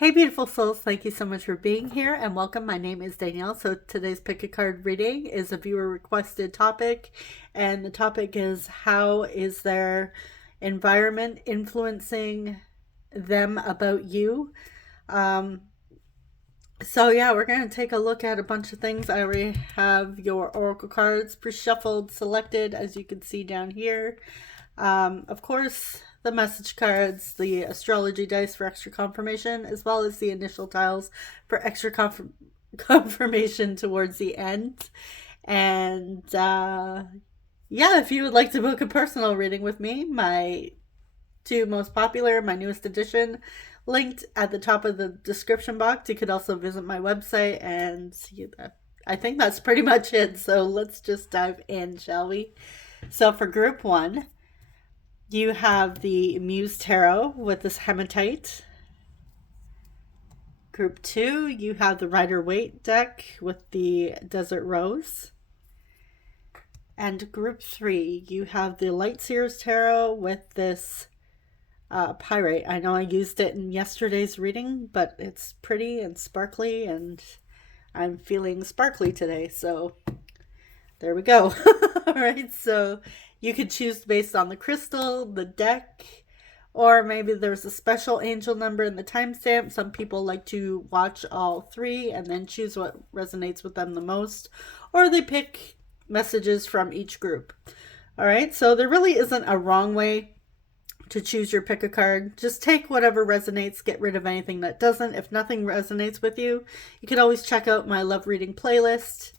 Hey beautiful souls, thank you so much for being here and welcome. My name is Danielle. So today's pick a card reading is a viewer requested topic, and the topic is how is their environment influencing them about you. Um, so yeah, we're going to take a look at a bunch of things. I already have your oracle cards pre-shuffled, selected, as you can see down here. Of course, the message cards, the astrology dice for extra confirmation, as well as the initial tiles for extra confirmation towards the end. And yeah, if you would like to book a personal reading with me, my two most popular, my newest edition, linked at the top of the description box. You could also visit my website, and I think that's pretty much it. So let's just dive in, shall we? So for group one, you have the Muse Tarot with this hematite. Group 2, you have the Rider-Waite deck with the Desert Rose. And group 3, you have the Light Seers Tarot with this Pyrite. I know I used it in yesterday's reading, but it's pretty and sparkly, and I'm feeling sparkly today, so there we go. All right, so you could choose based on the crystal, the deck, or maybe there's a special angel number in the timestamp. Some people like to watch all three and then choose what resonates with them the most, or they pick messages from each group. All right, so there really isn't a wrong way to choose your pick a card. Just take whatever resonates, get rid of anything that doesn't. If nothing resonates with you, you can always check out my love reading playlist.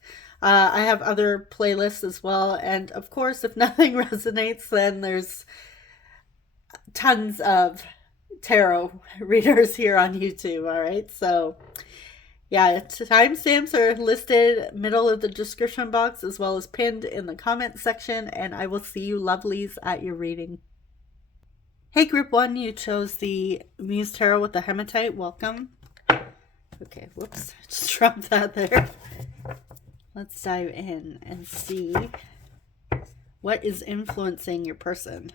I have other playlists as well. And of course, if nothing resonates, then there's tons of tarot readers here on YouTube. All right. So yeah, timestamps are listed middle of the description box as well as pinned in the comment section. And I will see you lovelies at your reading. Hey, group 1, you chose the Muse Tarot with the hematite. Welcome. Okay, whoops. I just dropped that there. Let's dive in and see what is influencing your person.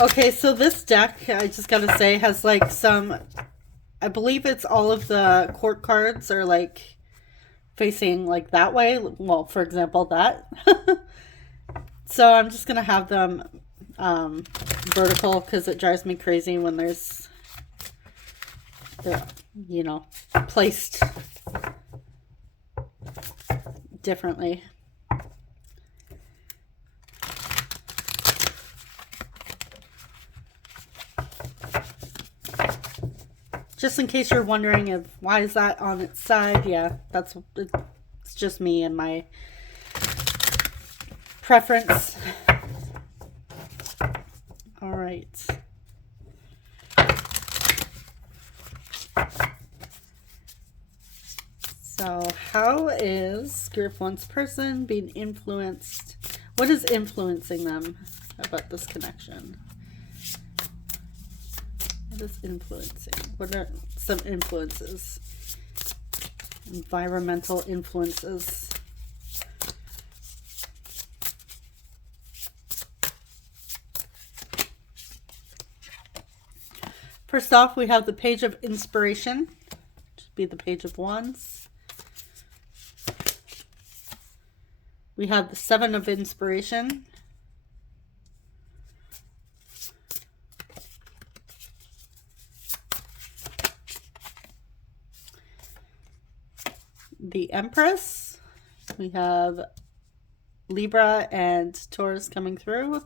Okay, so this deck, I just gotta say, has like some, I believe it's all of the court cards are like facing like that way. Well, for example, that. So I'm just gonna have them vertical because it drives me crazy when they're, you know, placed differently. Just in case you're wondering if why is that on its side, yeah, it's just me and my preference. All right. So how is group 1's person being influenced? What is influencing them about this connection? What is influencing? What are some influences? Environmental influences. First off, we have the Page of Inspiration, which would be the Page of Wands. We have the Seven of Inspiration. The Empress. We have Libra and Taurus coming through.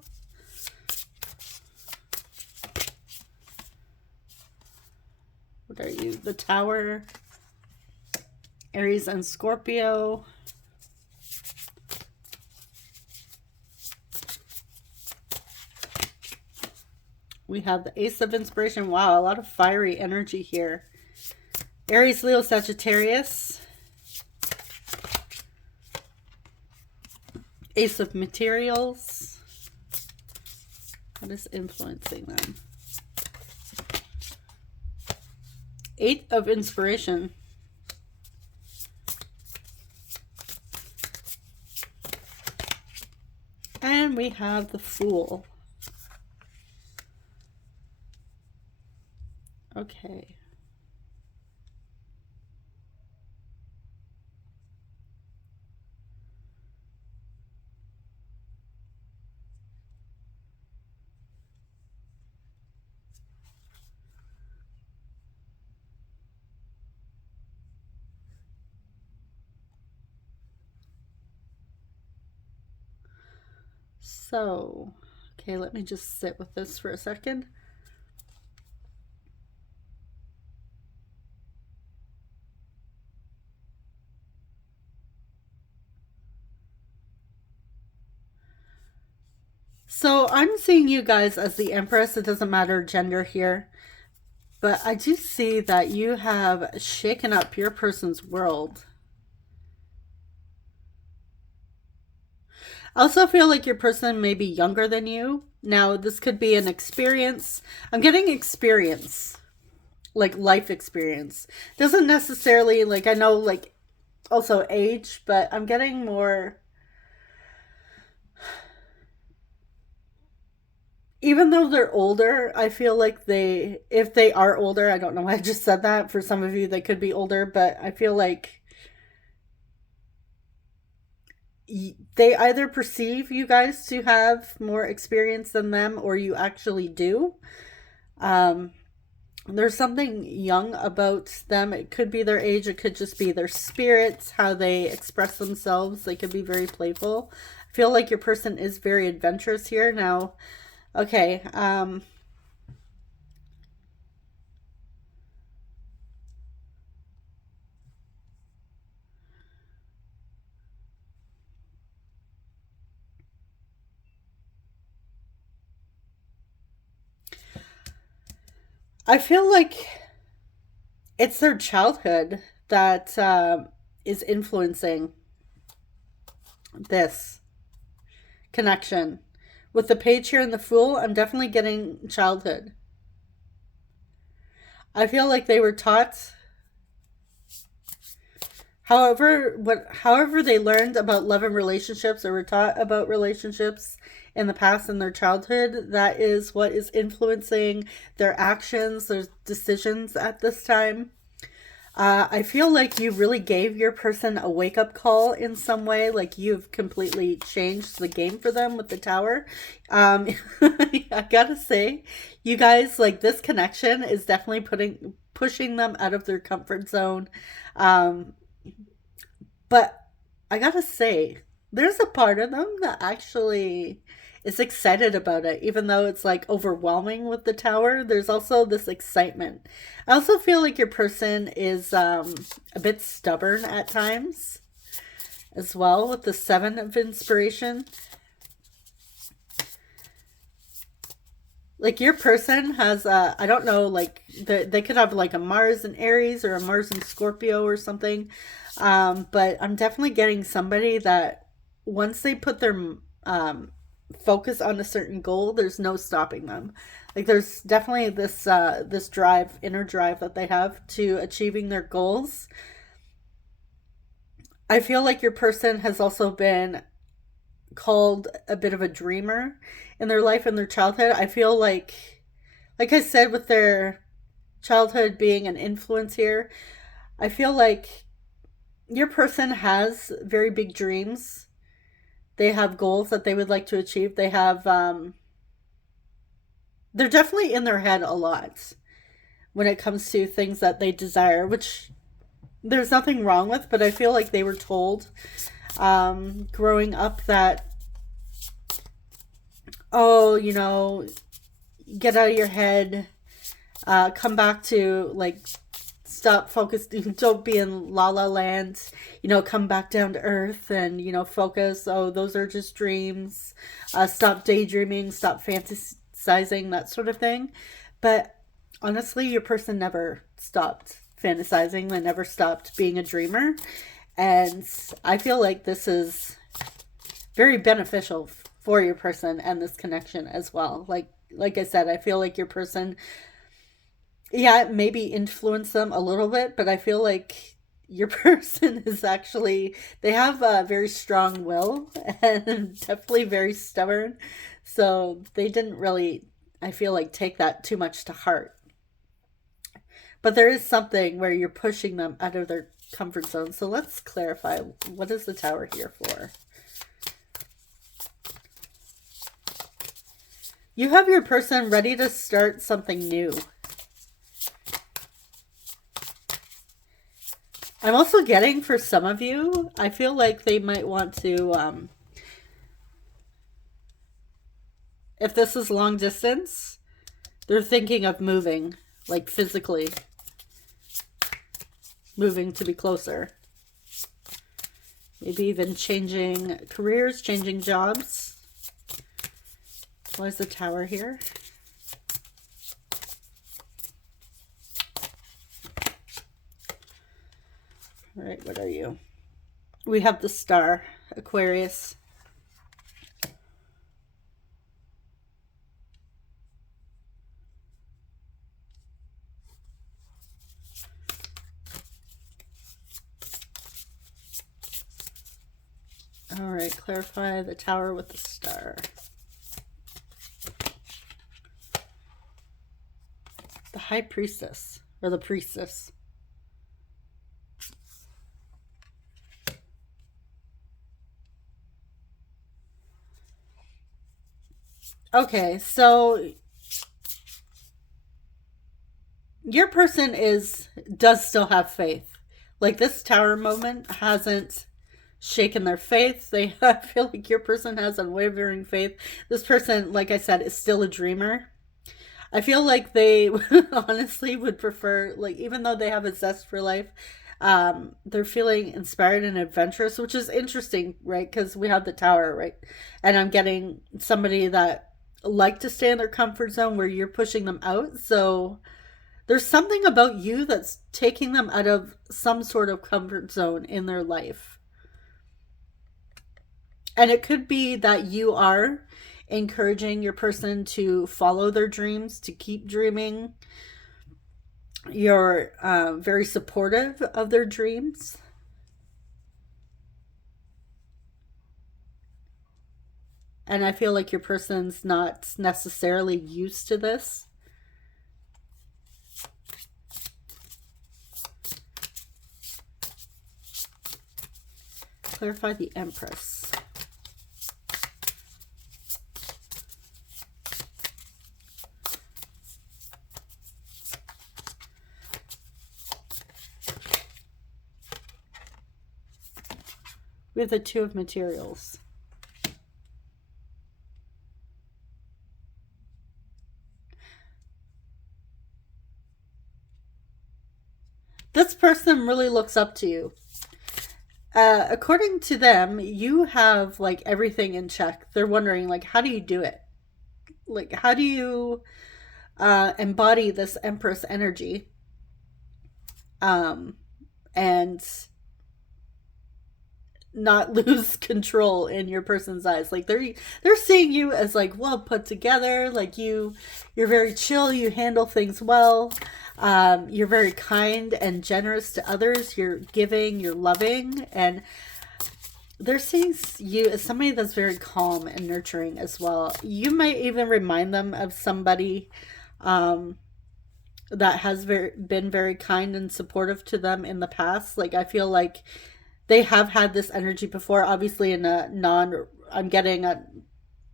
What are you? The Tower. Aries and Scorpio. We have the Ace of Inspiration. Wow, a lot of fiery energy here. Aries, Leo, Sagittarius. Ace of Materials. What is influencing them? Eight of Inspiration. And we have the Fool. Okay. So, okay, let me just sit with this for a second. So I'm seeing you guys as the Empress. It doesn't matter gender here. But I do see that you have shaken up your person's world. I also feel like your person may be younger than you. Now, this could be an experience. I'm getting experience, like life experience. Doesn't necessarily, like, I know, like, also age, but I'm getting more. Even though they're older, I feel like if they are older, I don't know why I just said that. For some of you, they could be older, but I feel like they either perceive you guys to have more experience than them or you actually do. Um, there's something young about them. It could be their age, it could just be their spirits, how they express themselves. They could be very playful. I feel like your person is very adventurous here. Now, okay, I feel like it's their childhood that is influencing this connection. With the page here and the fool, I'm definitely getting childhood. I feel like they were taught, however they learned about love and relationships or were taught about relationships in the past in their childhood, that is what is influencing their actions, their decisions at this time. I feel like you really gave your person a wake up call in some way. Like you've completely changed the game for them with the tower. I gotta say, you guys, like this connection is definitely pushing them out of their comfort zone. Um, but I gotta say, there's a part of them that actually is excited about it, even though it's like overwhelming with the tower. There's also this excitement. I also feel like your person is a bit stubborn at times as well with the seven of inspiration. Like your person has I don't know, like they could have like a Mars in Aries or a Mars in Scorpio or something. But I'm definitely getting somebody that once they put their focus on a certain goal, there's no stopping them. Like there's definitely this drive, inner drive that they have to achieving their goals. I feel like your person has also been called a bit of a dreamer in their life and their childhood. I feel like I said, with their childhood being an influence here, I feel like your person has very big dreams. They have goals that they would like to achieve. They're definitely in their head a lot when it comes to things that they desire, which there's nothing wrong with, but I feel like they were told growing up that, oh, get out of your head, come back to like stop focusing, don't be in la la land, come back down to earth and focus. Oh, those are just dreams. Stop daydreaming, stop fantasizing, that sort of thing. But honestly, your person never stopped fantasizing. They never stopped being a dreamer, and I feel like this is very beneficial for your person and this connection as well. Like I said, I feel like your person, yeah, it maybe influence them a little bit, but I feel like your person is actually, they have a very strong will and definitely very stubborn. So they didn't really, I feel like, take that too much to heart. But there is something where you're pushing them out of their comfort zone. So let's clarify, what is the Tower here for? You have your person ready to start something new. I'm also getting, for some of you, I feel like they might want to, if this is long distance, they're thinking of moving, like physically moving to be closer. Maybe even changing careers, changing jobs. Why is the Tower here? All right, what are you? We have the Star, Aquarius. All right, clarify the Tower with the Star. The High Priestess, or the Priestess. Okay, so your person does still have faith. Like, this Tower moment hasn't shaken their faith. I feel like your person has unwavering faith. This person, like I said, is still a dreamer. I feel like they honestly would prefer, like, even though they have a zest for life, they're feeling inspired and adventurous, which is interesting, right? Because we have the Tower, right? And I'm getting somebody that like to stay in their comfort zone where you're pushing them out. So there's something about you that's taking them out of some sort of comfort zone in their life. And it could be that you are encouraging your person to follow their dreams, to keep dreaming. You're very supportive of their dreams. And I feel like your person's not necessarily used to this. Clarify the Empress. We have the Two of Materials. This person really looks up to you. According to them, you have like everything in check. They're wondering, like, how do you do it? Like, how do you embody this Empress energy? And not lose control in your person's eyes. Like, they're seeing you as like well put together. Like, you're very chill. You handle things well. You're very kind and generous to others. You're giving. You're loving, and they're seeing you as somebody that's very calm and nurturing as well. You might even remind them of somebody that has been very kind and supportive to them in the past. Like, I feel like they have had this energy before, obviously in a I'm getting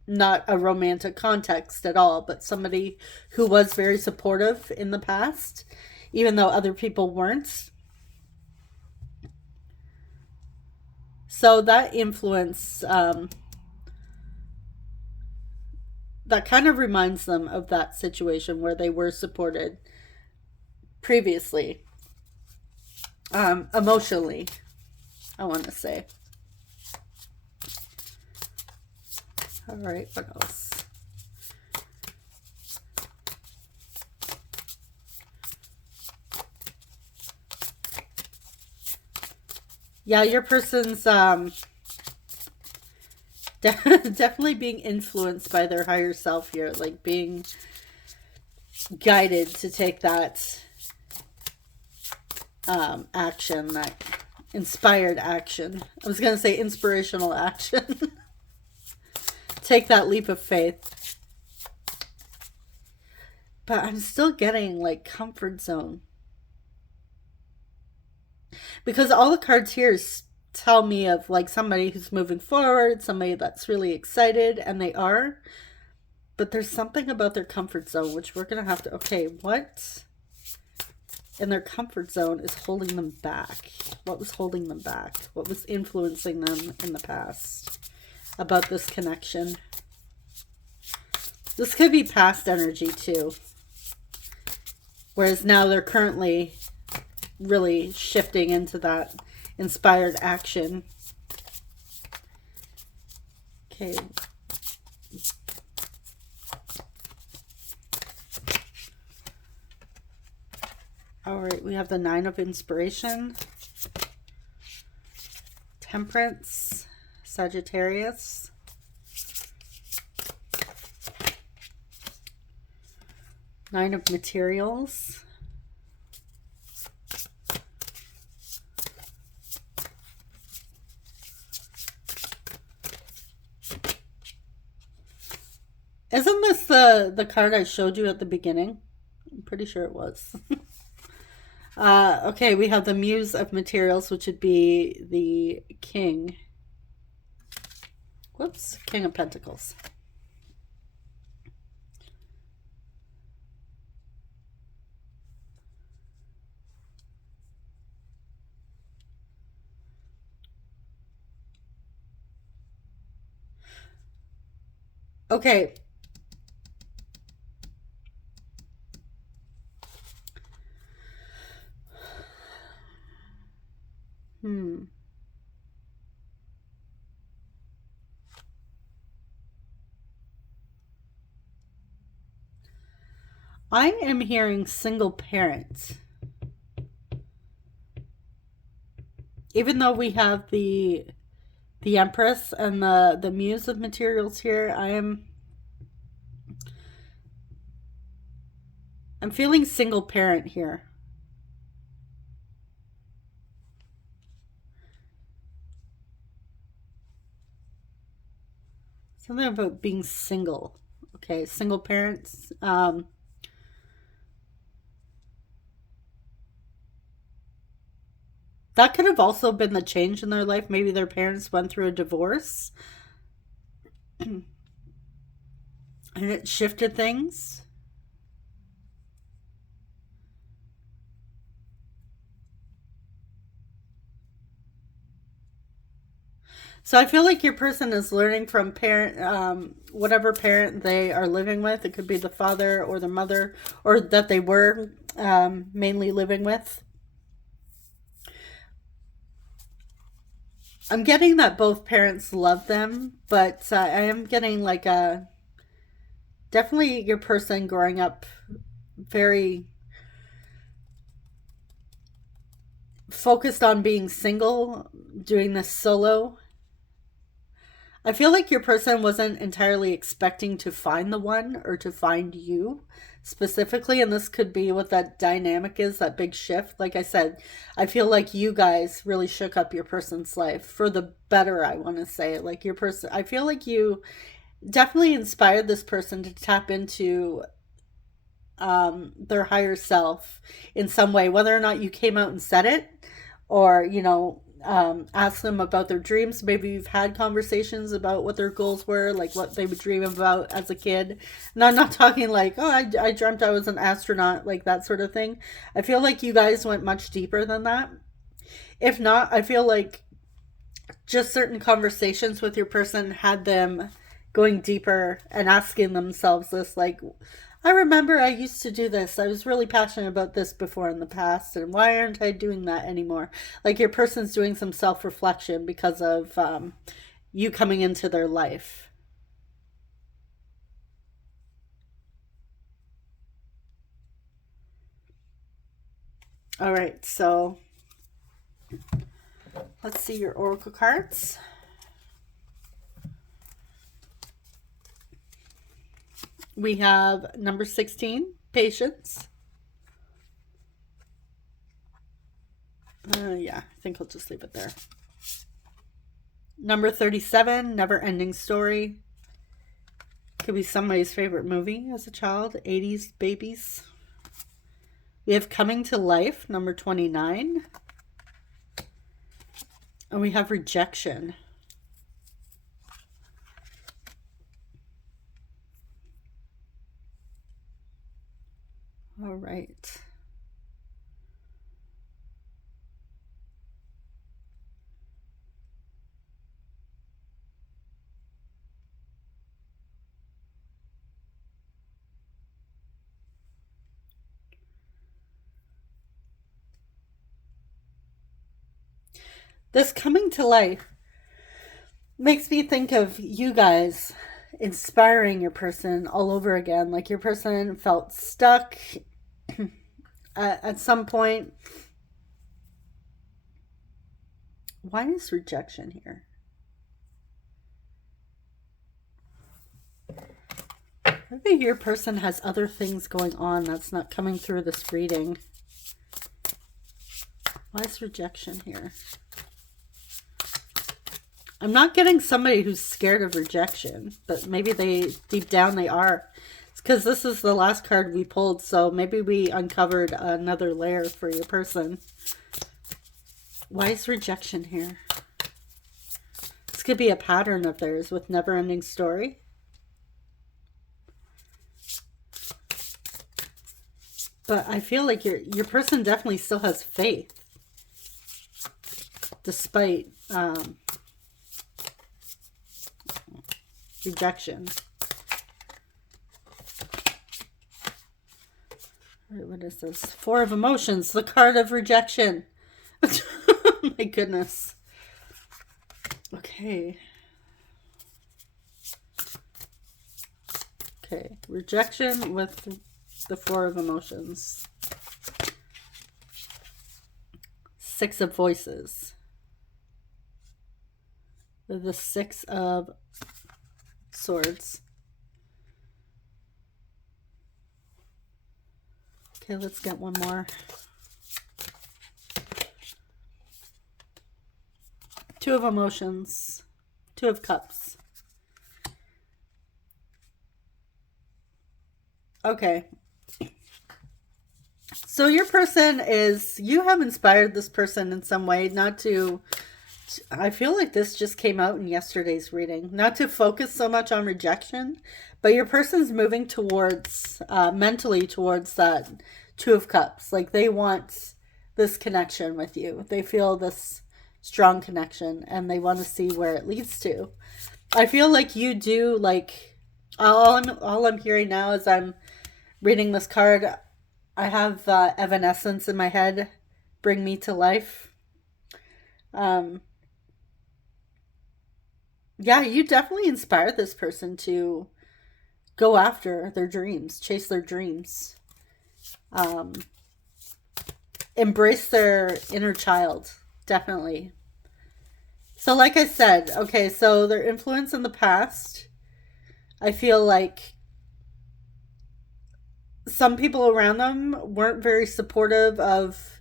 not a romantic context at all, but somebody who was very supportive in the past, even though other people weren't. So that influence, that kind of reminds them of that situation where they were supported previously, emotionally, I want to say. All right, what else? Yeah, your person's definitely being influenced by their higher self here, like being guided to take that action, that inspired action. I was going to say inspirational action. Take that leap of faith. But I'm still getting like comfort zone. Because all the cards here tell me of like somebody who's moving forward, somebody that's really excited, and they are. But there's something about their comfort zone, which we're going to have to... Okay, what in their comfort zone is holding them back? What was holding them back? What was influencing them in the past about this connection? This could be past energy too. Whereas now they're currently really shifting into that inspired action. Okay. All right, we have the Nine of Inspiration, Temperance, Sagittarius, Nine of Materials, isn't this the card I showed you at the beginning? I'm pretty sure it was. Okay, we have the Muse of Materials, which would be the King. Whoops, King of Pentacles. Okay. I am hearing single parent. Even though we have the Empress and the Muse of Materials here, I'm feeling single parent here. Something about being single. Okay, single parents. That could have also been the change in their life. Maybe their parents went through a divorce. And it shifted things. So I feel like your person is learning from parent, whatever parent they are living with. It could be the father or the mother, or that they were mainly living with. I'm getting that both parents love them, but I am getting like definitely your person growing up very focused on being single, doing this solo. I feel like your person wasn't entirely expecting to find the one or to find you specifically, and this could be what that dynamic is, that big shift. Like I said, I feel like you guys really shook up your person's life for the better, I want to say. Like your person, I feel like you definitely inspired this person to tap into their higher self in some way, whether or not you came out and said it, or ask them about their dreams. Maybe you've had conversations about what their goals were, like what they would dream about as a kid. And I'm not talking like, oh, I dreamt I was an astronaut, like that sort of thing. I feel like you guys went much deeper than that. If not, I feel like just certain conversations with your person had them going deeper and asking themselves this, like, I remember I used to do this. I was really passionate about this before in the past, and why aren't I doing that anymore? Like your person's doing some self-reflection because of you coming into their life. All right, so let's see your oracle cards. We have number 16, patience. Yeah, I think I'll just leave it there. Number 37, never ending story. Could be somebody's favorite movie as a child, 80s babies. We have coming to life, number 29. And we have rejection. All right. This coming to life makes me think of you guys inspiring your person all over again. Like your person felt stuck at some point. Why is rejection here? Maybe your person has other things going on that's not coming through this reading. Why is rejection here? I'm not getting somebody who's scared of rejection, but maybe they, deep down, they are. It's because this is the last card we pulled, so maybe we uncovered another layer for your person. Why is rejection here? This could be a pattern of theirs with never-ending story. But I feel like your person definitely still has faith, despite rejection. What is this? Four of Emotions, the card of rejection. My goodness. Okay. Okay, rejection with the Four of Emotions. Six of Voices. With the Six of Swords. Okay, let's get one more. Two of Emotions. Two of Cups. Okay. So your person is, you have inspired this person in some way not to, I feel like this just came out in yesterday's reading, not to focus so much on rejection, but your person's moving towards, mentally towards that Two of Cups. Like they want this connection with you. They feel this strong connection and they want to see where it leads to. I feel like you do, like, all I'm hearing now as I'm reading this card, I have Evanescence in my head, Bring Me to Life. Yeah, you definitely inspired this person to go after their dreams, chase their dreams, embrace their inner child, definitely. So like I said, okay, so their influence in the past, I feel like some people around them weren't very supportive of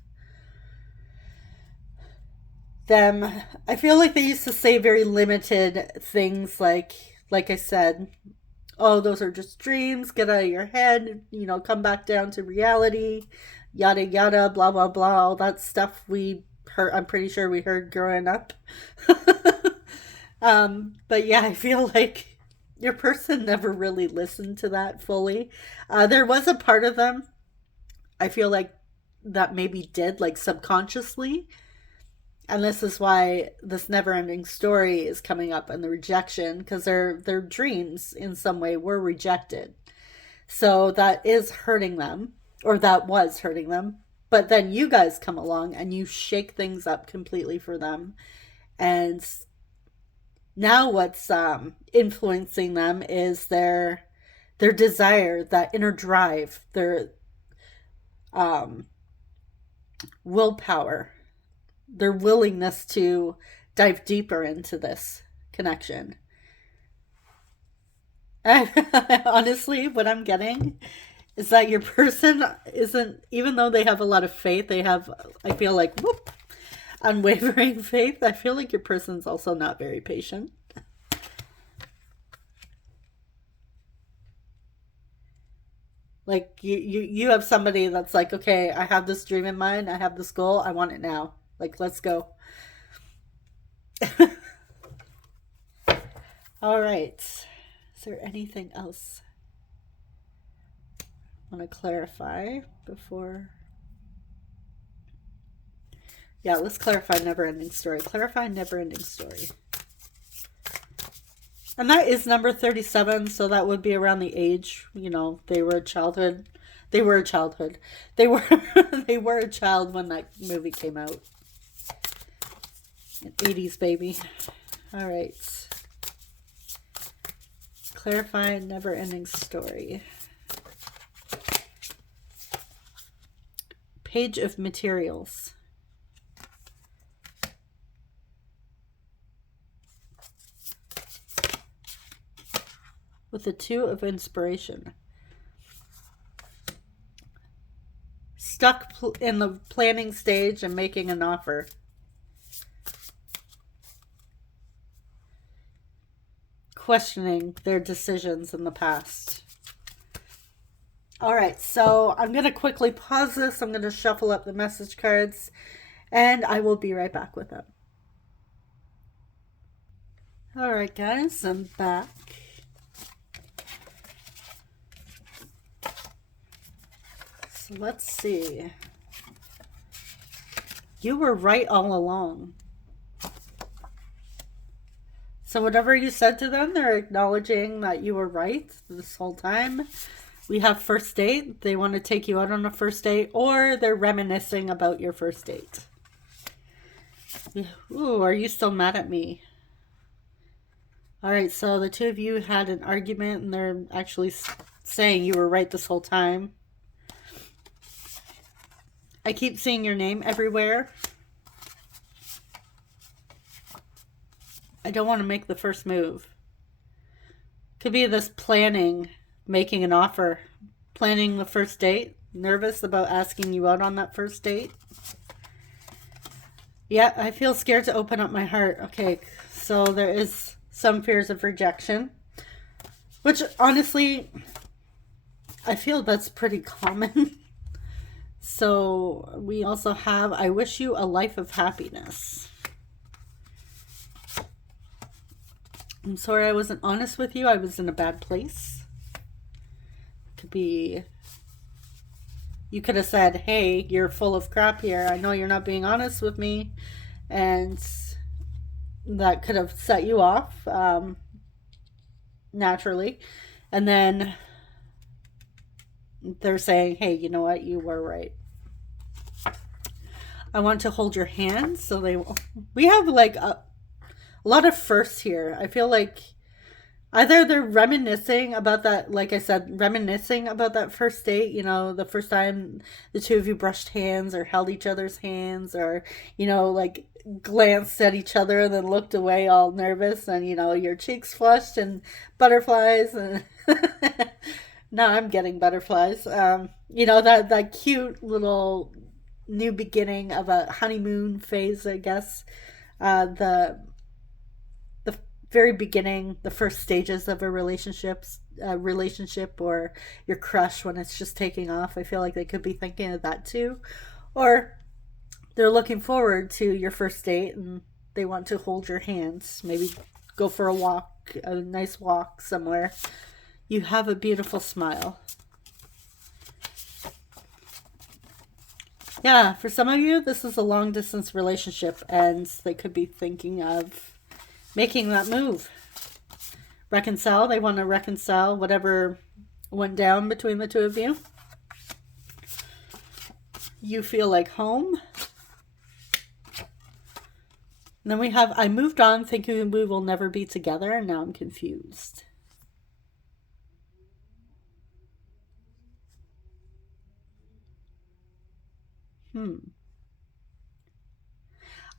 them. I feel like they used to say very limited things like I said, oh, those are just dreams, get out of your head, you know, come back down to reality, yada yada, blah blah blah, all that stuff we heard, I'm pretty sure we heard growing up. But yeah, I feel like your person never really listened to that fully. There was a part of them, I feel like, that maybe did, like subconsciously. And this is why this never-ending story is coming up in the rejection, because their dreams in some way were rejected. So that is hurting them, or that was hurting them. But then you guys come along and you shake things up completely for them. And now what's influencing them is their desire, that inner drive, their willpower, their willingness to dive deeper into this connection. Honestly, what I'm getting is that your person isn't, even though they have a lot of faith, they have, I feel like, whoop, unwavering faith. I feel like your person's also not very patient. Like you have somebody that's like, okay, I have this dream in mind, I have this goal, I want it now. Like, let's go. All right. Is there anything else I want to clarify before? Yeah, let's clarify never ending story. Clarify never ending story. And that is number 37, so that would be around the age, they were a childhood. They were a childhood. They were they were a child when that movie came out. An 80s baby. All right. Clarify never ending story. Page of materials. With the 2 of inspiration. Stuck in the planning stage and making an offer. Questioning their decisions in the past. All right, so I'm going to quickly pause this. I'm going to shuffle up the message cards, and I will be right back with them. All right, guys, I'm back. So let's see. You were right all along. So whatever you said to them, they're acknowledging that you were right this whole time. We have first date. They want to take you out on a first date, or they're reminiscing about your first date. Ooh, are you still mad at me? All right, so the 2 of you had an argument, and they're actually saying you were right this whole time. I keep seeing your name everywhere. I don't want to make the first move. Could be this planning, making an offer, planning the first date, nervous about asking you out on that first date. Yeah, I feel scared to open up my heart. Okay, so there is some fears of rejection, which honestly, I feel that's pretty common. So we also have, I wish you a life of happiness. I'm sorry I wasn't honest with you. I was in a bad place. Could be, you could have said, hey, you're full of crap here. I know you're not being honest with me. And that could have set you off naturally. And then they're saying, hey, you know what? You were right. I want to hold your hand. So we have like a lot of firsts here. I feel like either they're reminiscing about that, like I said, reminiscing about that first date, the first time the 2 of you brushed hands or held each other's hands, or, like glanced at each other and then looked away all nervous, and, your cheeks flushed and butterflies. And now I'm getting butterflies. That cute little new beginning of a honeymoon phase, I guess. The very beginning, the first stages of a relationship, or your crush when it's just taking off. I feel like they could be thinking of that too, or they're looking forward to your first date and they want to hold your hands, maybe go for a nice walk somewhere. You have a beautiful smile. Yeah, for some of you, this is a long distance relationship, and they could be thinking of making that move. Reconcile. They want to reconcile whatever went down between the 2 of you. You feel like home. And then we have, I moved on thinking we will never be together, and now I'm confused.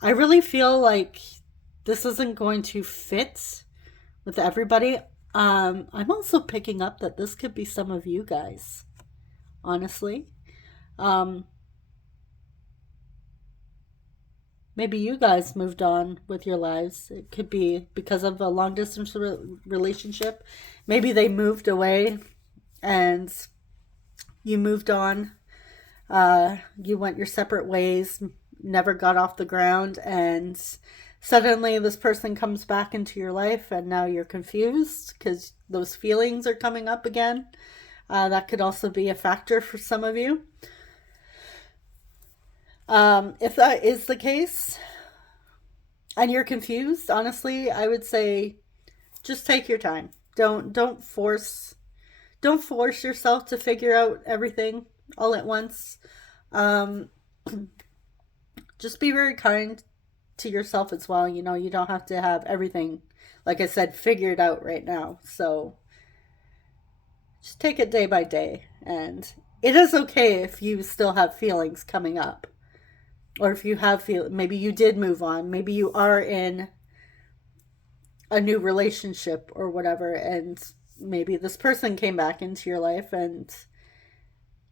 I really feel like this isn't going to fit with everybody. I'm also picking up that this could be some of you guys, honestly. Maybe you guys moved on with your lives. It could be because of a long distance relationship. Maybe they moved away and you moved on. You went your separate ways, never got off the ground, and Suddenly this person comes back into your life and now you're confused because those feelings are coming up again. That could also be a factor for some of you. If that is the case and you're confused, honestly, I would say just take your time. Don't force yourself to figure out everything all at once. Um, just be very kind to yourself as well. You know, you don't have to have everything, like I said, figured out right now. So just take it day by day. And it is okay if you still have feelings coming up. Or if you have maybe you did move on. Maybe you are in a new relationship or whatever. And maybe this person came back into your life and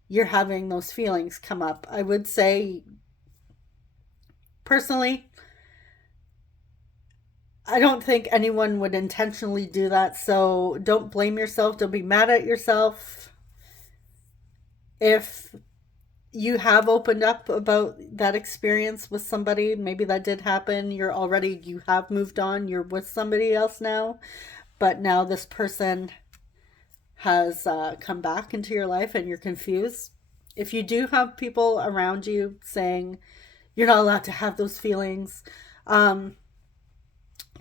you're having those feelings come up. I would say, personally, I don't think anyone would intentionally do that, so don't blame yourself. Don't be mad at yourself. If you have opened up about that experience with somebody, maybe that did happen, you have moved on, you're with somebody else now, but now this person has come back into your life and you're confused. If you do have people around you saying you're not allowed to have those feelings,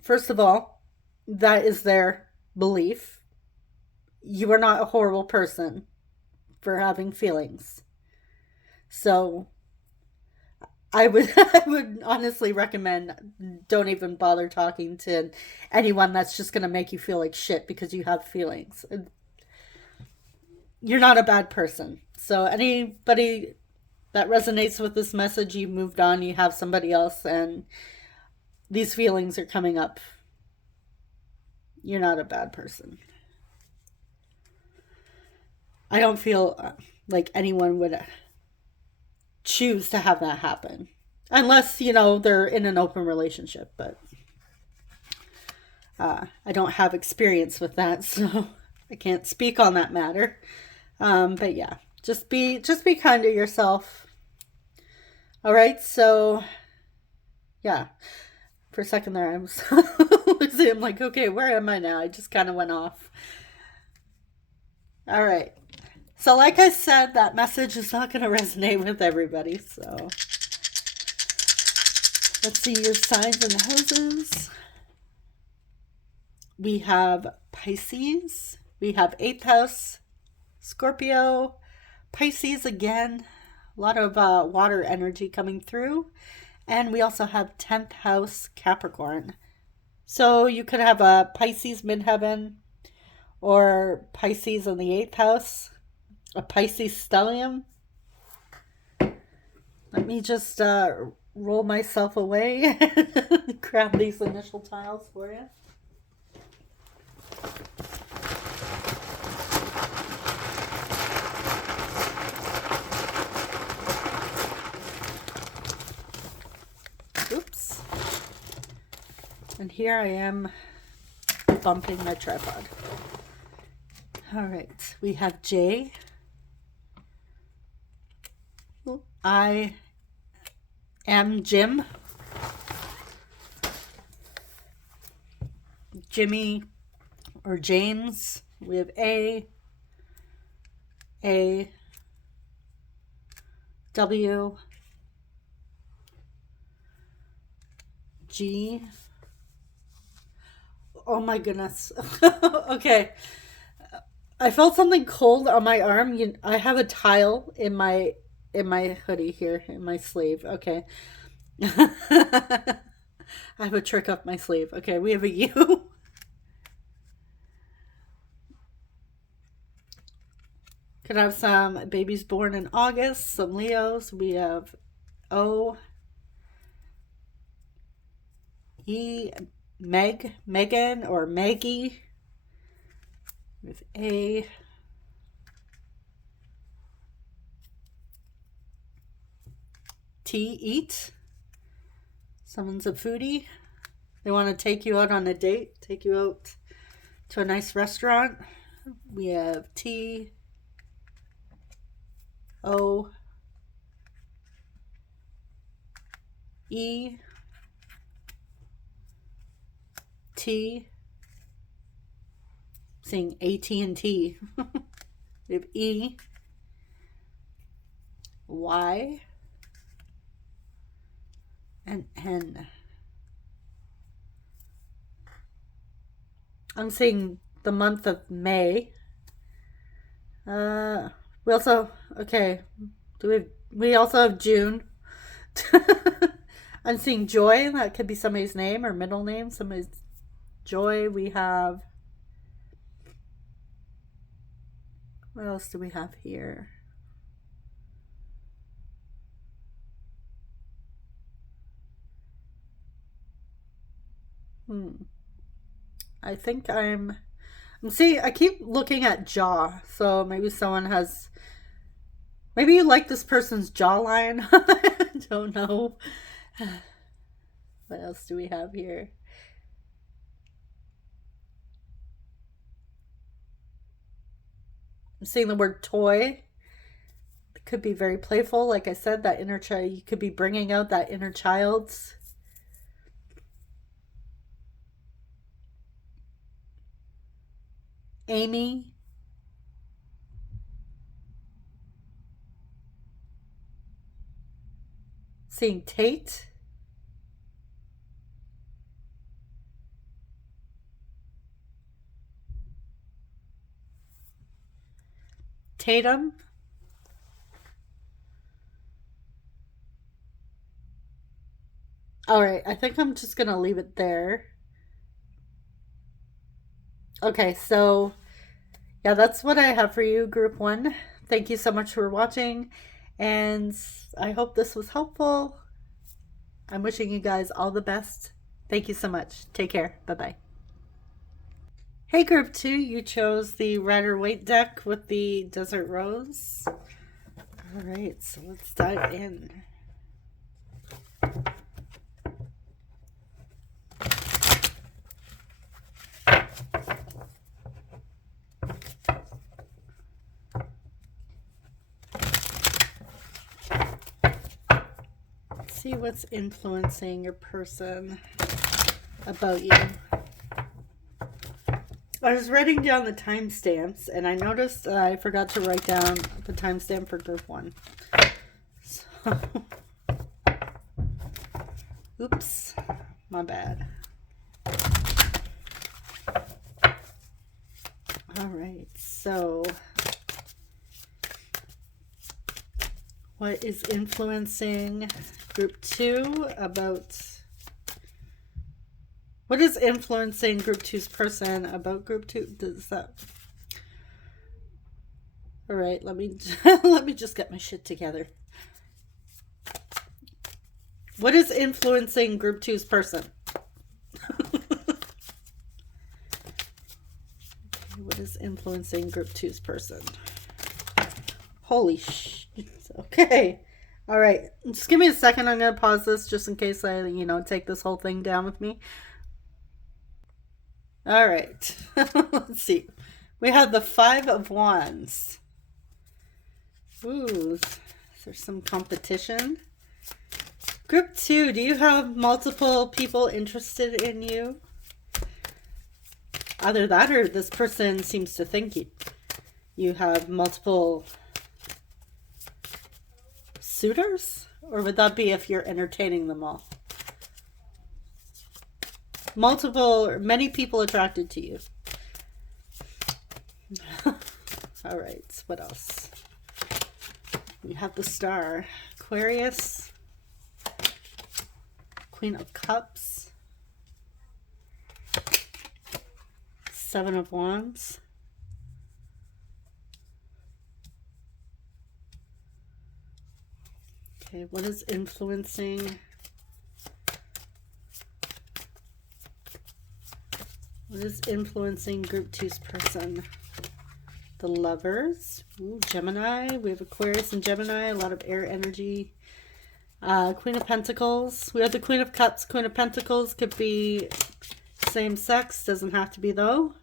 first of all, that is their belief. You are not a horrible person for having feelings. So I would honestly recommend don't even bother talking to anyone that's just going to make you feel like shit because you have feelings. You're not a bad person. So anybody that resonates with this message, you moved on, you have somebody else, and these feelings are coming up. You're not a bad person. I don't feel like anyone would choose to have that happen. Unless, they're in an open relationship. But I don't have experience with that, so I can't speak on that matter. But yeah, just be kind to yourself. All right, so yeah. For a second there, I was I'm like, okay, where am I now? I just kind of went off. All right. So like I said, that message is not going to resonate with everybody. So let's see your signs and houses. We have Pisces. We have 8th house, Scorpio, Pisces again. A lot of water energy coming through. And we also have 10th house, Capricorn. So you could have a Pisces midheaven or Pisces in the 8th house, a Pisces stellium. Let me just roll myself away and grab these initial tiles for you. Oops. And here I am bumping my tripod. All right, we have J. I am Jim. Jimmy or James. We have A. W. G. Oh my goodness. Okay. I felt something cold on my arm. I have a tile in my hoodie here, in my sleeve. Okay. I have a trick up my sleeve. Okay, we have a U. Could have some babies born in August, some Leos. We have O. E. Megan or Maggie. With A. T. Eat. Someone's a foodie. They want to take you out on a date, take you out to a nice restaurant. We have T. O. E. T. Seeing AT&T. We have E, Y, and N. I'm seeing the month of May. We also, okay, we also have June. I'm seeing Joy. That could be somebody's name or middle name. Somebody's Joy. We have, what else do we have here? I think see, I keep looking at jaw. So maybe someone has, maybe you like this person's jawline. I don't know. What else do we have here? I'm seeing the word toy. It could be very playful. Like I said, that inner child, you could be bringing out that inner child's. Amy. Seeing Tate. Tatum. All right, I think I'm just going to leave it there. Okay, so yeah, that's what I have for you, Group 1. Thank you so much for watching, and I hope this was helpful. I'm wishing you guys all the best. Thank you so much. Take care. Bye-bye. Hey, Group 2, you chose the Rider-Waite deck with the Desert Rose. All right, so let's dive in. See what's influencing your person about you. I was writing down the timestamps, and I noticed I forgot to write down the timestamp for Group 1. So, oops, my bad. All right, so what is influencing Group 2 about... What is influencing Group 2's person about Group 2? Does that... All right, let me just get my shit together. What is influencing Group 2's person? What is influencing Group 2's person? Holy sh... Okay. All right. Just give me a second. I'm going to pause this just in case I, take this whole thing down with me. All right. Let's see. We have the 5 of Wands. Ooh, there's some competition. Group 2, do you have multiple people interested in you? Either that or this person seems to think you have multiple suitors? Or would that be if you're entertaining them all? Many people attracted to you. All right, what else? We have the Star. Aquarius. Queen of Cups. 7 of Wands. Okay, what is influencing... What is influencing Group 2's person? The Lovers. Ooh, Gemini. We have Aquarius and Gemini. A lot of air energy. Queen of Pentacles. We have the Queen of Cups. Queen of Pentacles could be same sex. Doesn't have to be though.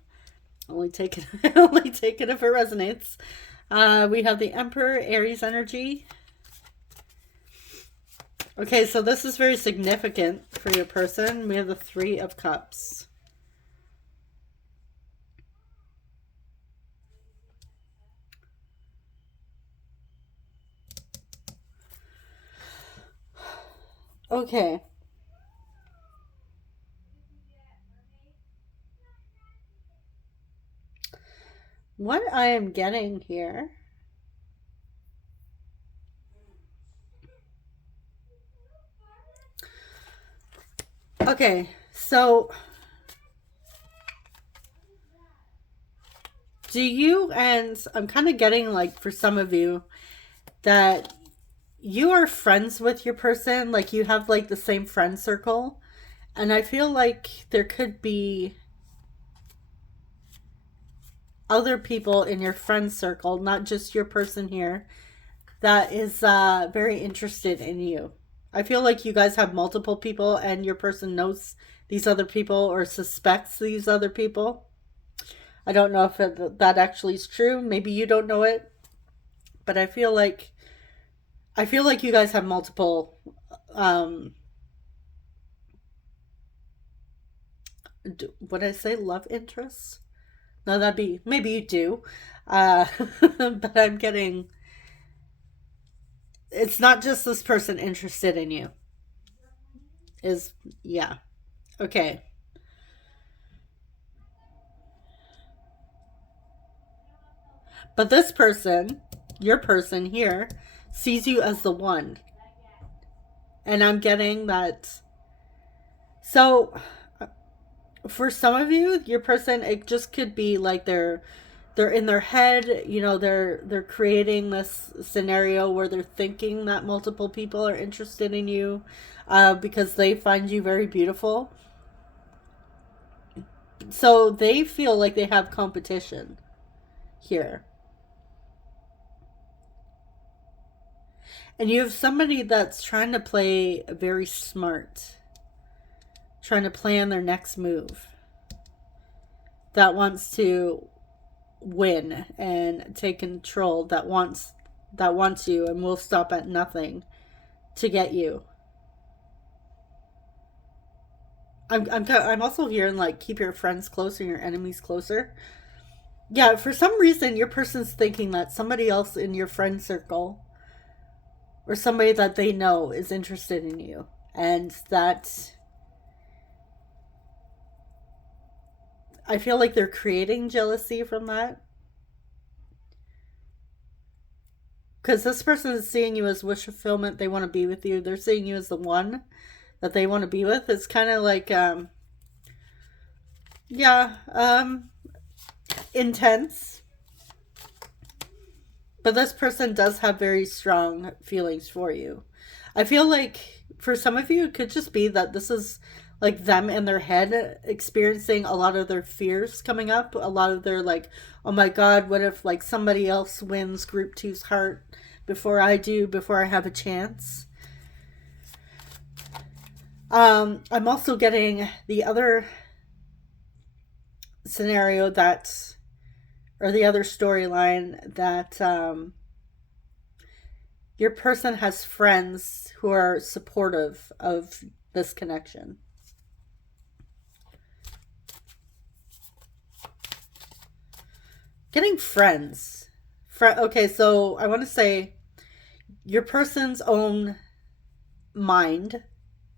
Only take it if it resonates. We have the Emperor. Aries energy. Okay, so this is very significant for your person. We have the 3 of Cups. Okay. What I am getting here. Okay, so do you, and I'm kind of getting like for some of you that you are friends with your person, like you have like the same friend circle. And I feel like there could be other people in your friend circle, not just your person here, that is very interested in you. I feel like you guys have multiple people and your person knows these other people or suspects these other people. I don't know if that actually is true. Maybe you don't know it, but I feel like you guys have multiple would I say love interests? No, that'd be, maybe you do. Uh but I'm getting, it's not just this person interested in you. Is, yeah. Okay. But this person, your person here, sees you as the one. And I'm getting that. So, for some of you, your person, it just could be like they're in their head, they're creating this scenario where they're thinking that multiple people are interested in you because they find you very beautiful. So they feel like they have competition here. And you have somebody that's trying to play very smart, trying to plan their next move, that wants to win and take control, that wants you and will stop at nothing to get you. I'm also hearing like keep your friends close and your enemies closer. Yeah, for some reason your person's thinking that somebody else in your friend circle or somebody that they know is interested in you, and that I feel like they're creating jealousy from that. Because this person is seeing you as wish fulfillment. They want to be with you. They're seeing you as the one that they want to be with. It's kind of like, yeah, intense. But this person does have very strong feelings for you. I feel like for some of you, it could just be that this is like them in their head experiencing a lot of their fears coming up. A lot of their like, oh my God, what if like somebody else wins group two's heart before I do, before I have a chance? I'm also getting the other scenario that, or the other storyline that your person has friends who are supportive of this connection. Getting friends. Okay, so I want to say your person's own mind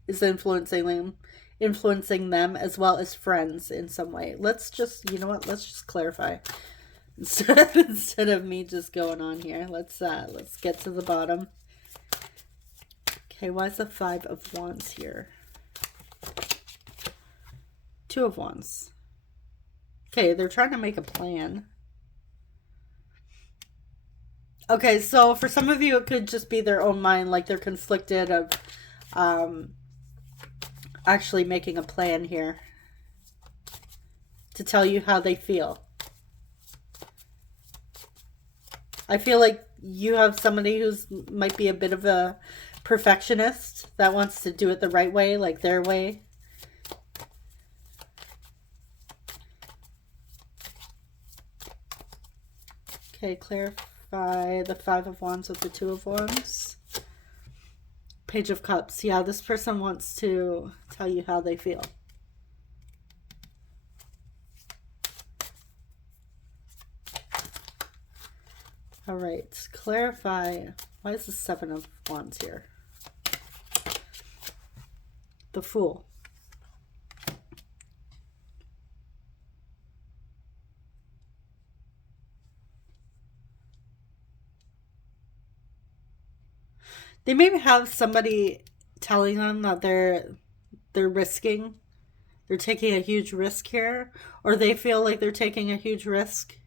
is influencing them as well as friends in some way. Let's just, you know what? Let's just clarify. Instead of me just going on here, let's get to the bottom. Okay, why is the 5 of Wands here? 2 of Wands. Okay, they're trying to make a plan. Okay, so for some of you, it could just be their own mind, like they're conflicted of actually making a plan here to tell you how they feel. I feel like you have somebody who's might be a bit of a perfectionist that wants to do it the right way, like their way. Okay, clarify the 5 of Wands with the 2 of Wands. Page of Cups. Yeah, this person wants to tell you how they feel. All right, clarify. Why is the 7 of Wands here? the Fool. They maybe have somebody telling them that they're risking, they're taking a huge risk here, or they feel like they're taking a huge risk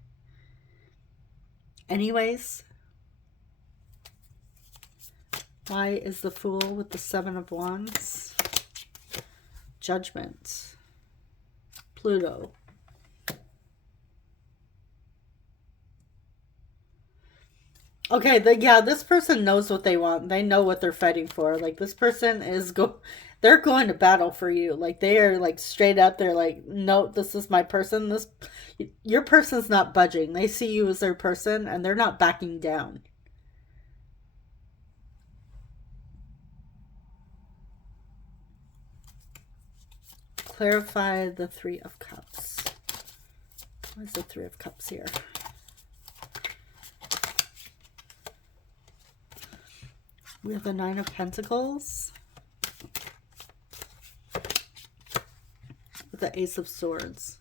anyways. Why is the Fool with the Seven of Wands? Judgment. Pluto. Okay, this person knows what they want. They know what they're fighting for. Like, this person is they're going to battle for you. Like, they are like straight up. They're like, no, this is my person. Your person's not budging. They see you as their person and they're not backing down. Clarify the Three of Cups. Why is the Three of Cups here? We have the Nine of Pentacles with the Ace of Swords.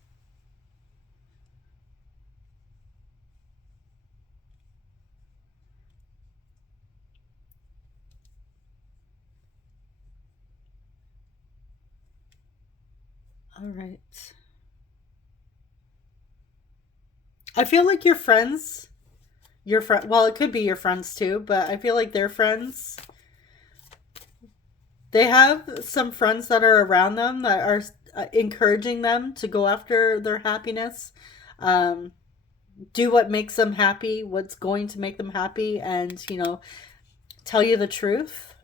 All right. I feel like your friends, well, it could be your friends too, but I feel like their friends, they have some friends that are around them that are encouraging them to go after their happiness, do what makes them happy, what's going to make them happy, and, you know, tell you the truth,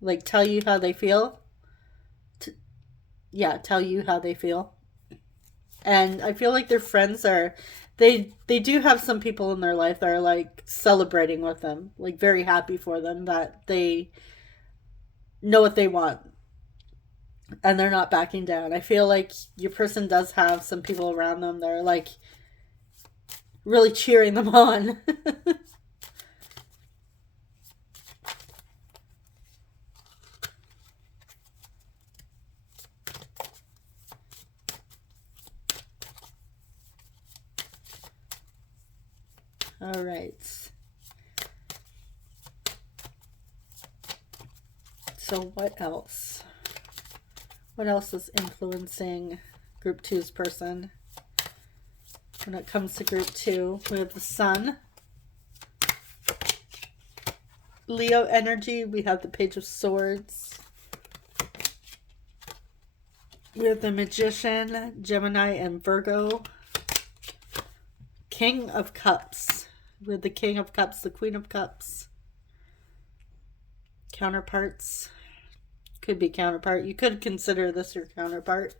like tell you how they feel. Tell you how they feel. And I feel like their friends are, they do have some people in their life that are like celebrating with them, like very happy for them, that they know what they want and they're not backing down. I feel like your person does have some people around them that are like really cheering them on. All right. So what else? What else is influencing Group 2's person? When it comes to Group 2, we have the Sun. Leo energy, we have the Page of Swords. We have the Magician, Gemini, and Virgo. King of Cups. We have the King of Cups, the Queen of Cups. Counterparts. Could be counterpart. You could consider this your counterpart.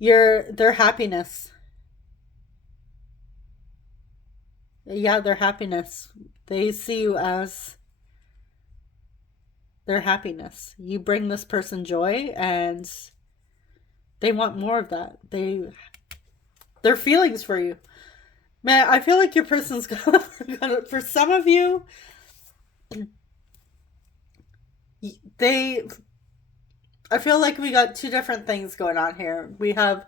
Their happiness. Yeah, their happiness. They see you as their happiness. You bring this person joy and they want more of that. Their feelings for you. Man, I feel like your person's gonna for some of you, I feel like we got two different things going on here. We have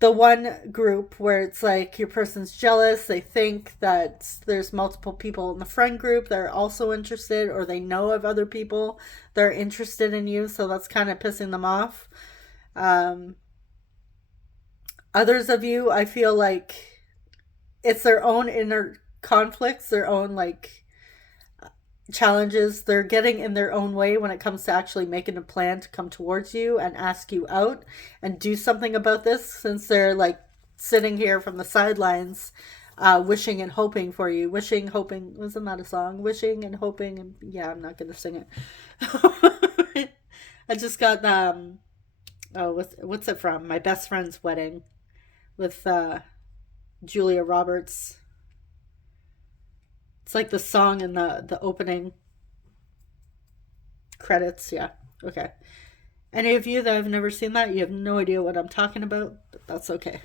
the one group where it's like your person's jealous. They think that there's multiple people in the friend group that are also interested, or they know of other people that are interested in you. So that's kind of pissing them off. Others of you, I feel like it's their own inner conflicts, their own like challenges. They're getting in their own way when it comes to actually making a plan to come towards you and ask you out and do something about this, since they're like sitting here from the sidelines, wishing and hoping for you. Wishing, hoping, wasn't that a song? Wishing and hoping, and yeah, I'm not gonna sing it. I just got what's it from? My Best Friend's Wedding with Julia Roberts. It's like the song in the opening credits. Yeah. Okay. Any of you that have never seen that, you have no idea what I'm talking about, but that's okay.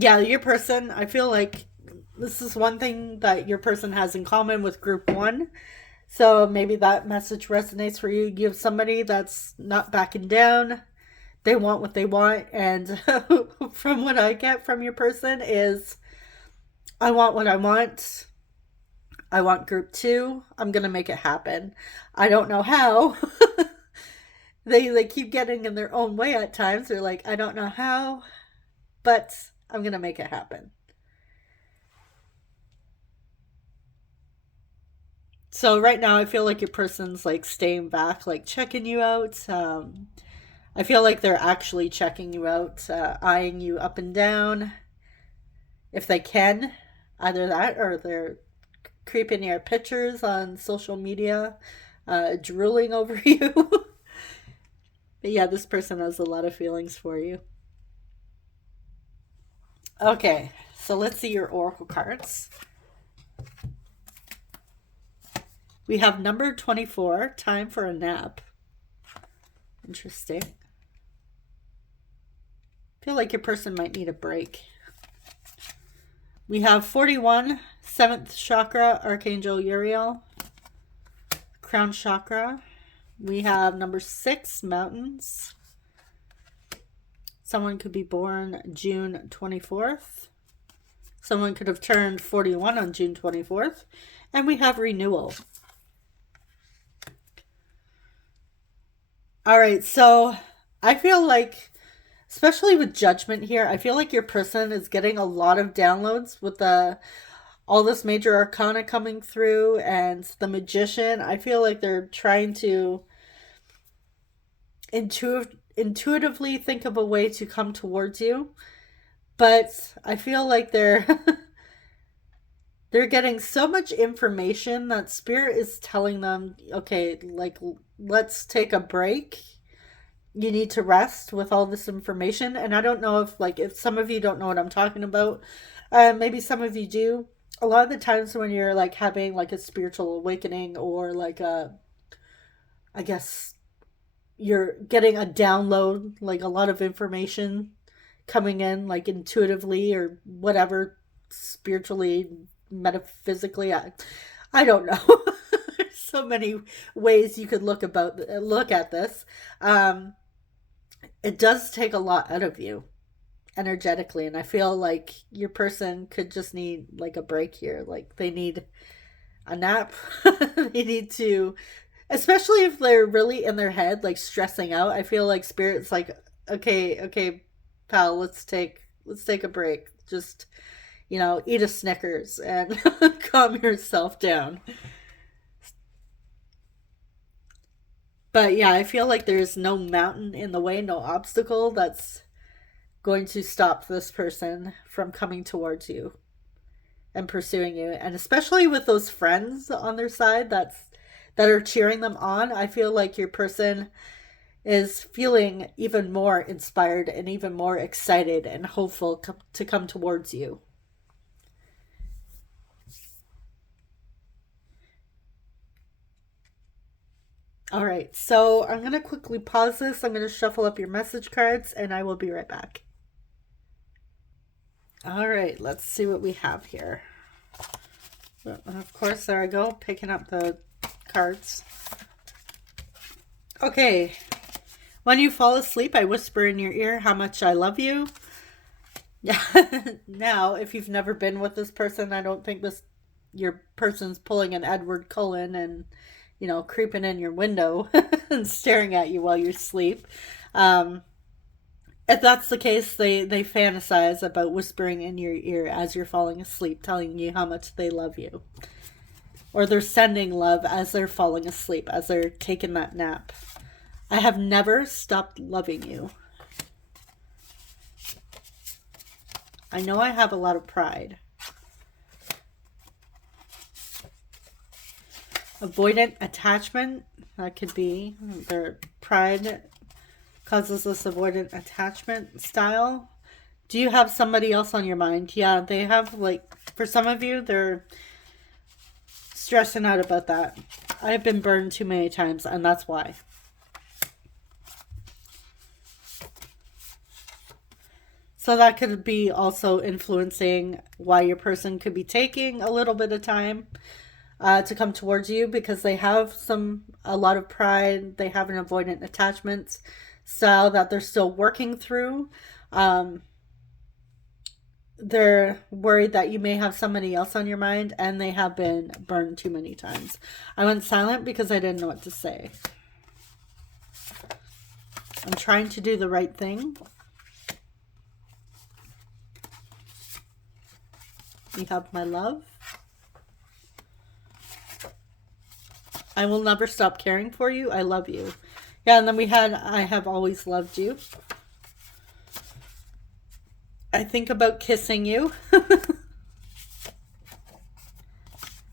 Yeah, your person, I feel like this is one thing that your person has in common with group one. So maybe that message resonates for you. You have somebody that's not backing down. They want what they want. And from what I get from your person is, I want what I want. I want group two. I'm going to make it happen. I don't know how. They keep getting in their own way at times. They're like, I don't know how, but I'm going to make it happen. So right now I feel like your person's like staying back, like checking you out. I feel like they're actually checking you out, eyeing you up and down if they can. Either that or they're creeping your pictures on social media, drooling over you. But yeah, this person has a lot of feelings for you. Okay, so let's see your oracle cards. We have number 24, time for a nap. Interesting. I feel like your person might need a break. We have 41, 7th chakra, Archangel Uriel, crown chakra. We have number 6, mountains. Someone could be born June 24th. Someone could have turned 41 on June 24th. And we have renewal. All right, so I feel like, especially with judgment here, I feel like your person is getting a lot of downloads with all this major arcana coming through and the magician. I feel like they're trying to intuitively think of a way to come towards you, but I feel like they're they're getting so much information that spirit is telling them, okay, like, let's take a break. You need to rest with all this information. And I don't know if some of you don't know what I'm talking about. Maybe some of you do. A lot of the times when you're like having like a spiritual awakening or like I guess you're getting a download, like a lot of information coming in like intuitively or whatever, spiritually, metaphysically, I don't know. There's so many ways you could look at this. It does take a lot out of you energetically, and I feel like your person could just need like a break here. Like they need a nap. They need to, especially if they're really in their head like stressing out. I feel like spirit's like, okay, pal, let's take a break. Just, eat a Snickers and calm yourself down. But yeah, I feel like there's no mountain in the way, no obstacle that's going to stop this person from coming towards you and pursuing you. And especially with those friends on their side that are cheering them on, I feel like your person is feeling even more inspired and even more excited and hopeful to come towards you. All right, so I'm going to quickly pause this. I'm going to shuffle up your message cards and I will be right back. All right, let's see what we have here. Of course, there I go, picking up the cards. Okay, when you fall asleep, I whisper in your ear how much I love you. Now, if you've never been with this person, I don't think your person's pulling an Edward Cullen and creeping in your window and staring at you while you sleep. If that's the case, they fantasize about whispering in your ear as you're falling asleep, telling you how much they love you. Or they're sending love as they're falling asleep, as they're taking that nap. I have never stopped loving you. I know I have a lot of pride. Avoidant attachment, that could be their pride causes this avoidant attachment style. Do you have somebody else on your mind? Yeah, they have, like, for some of you, they're stressing out about that. I've been burned too many times, and that's why. So that could be also influencing why your person could be taking a little bit of time to come towards you, because they have a lot of pride. They have an avoidant attachment style that they're still working through. They're worried that you may have somebody else on your mind, and they have been burned too many times. I went silent because I didn't know what to say. I'm trying to do the right thing. You have my love. I will never stop caring for you. I love you. Yeah, and then we had, I have always loved you. I think about kissing you.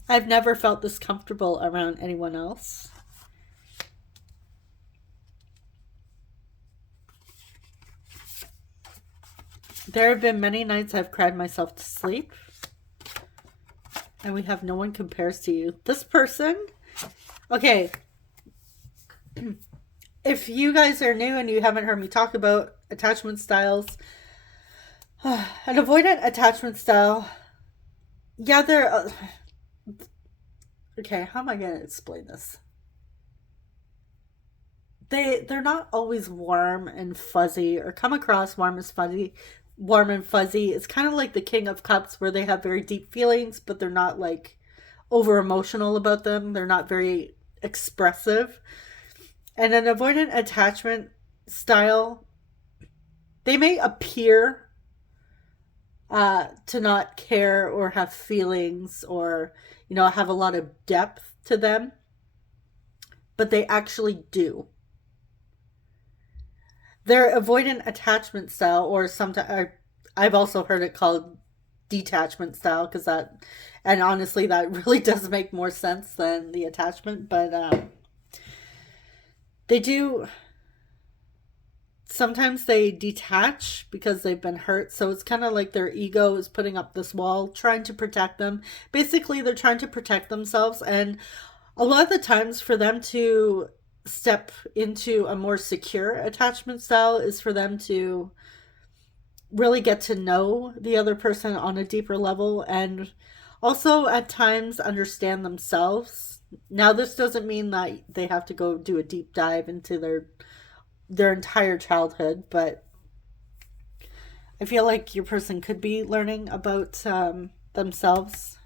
I've never felt this comfortable around anyone else. There have been many nights I've cried myself to sleep. And we have no one compares to you. This person, okay. If you guys are new and you haven't heard me talk about attachment styles, an avoidant attachment style, yeah, they're... okay, how am I going to explain this? They're not always warm and fuzzy, or come across warm and fuzzy. It's kind of like the King of Cups, where they have very deep feelings, but they're not like over emotional about them. They're not very expressive. And an avoidant attachment style, they may appear to not care or have feelings, or, you know, have a lot of depth to them, but they actually do. Their avoidant attachment style, or sometimes I've also heard it called detachment style, because that, and honestly, that really does make more sense than the attachment. But they do. Sometimes they detach because they've been hurt. So it's kind of like their ego is putting up this wall, trying to protect them. Basically, they're trying to protect themselves. And a lot of the times, for them to step into a more secure attachment style is for them to really get to know the other person on a deeper level, and also at times understand themselves. Now, this doesn't mean that they have to go do a deep dive into their entire childhood, but I feel like your person could be learning about themselves,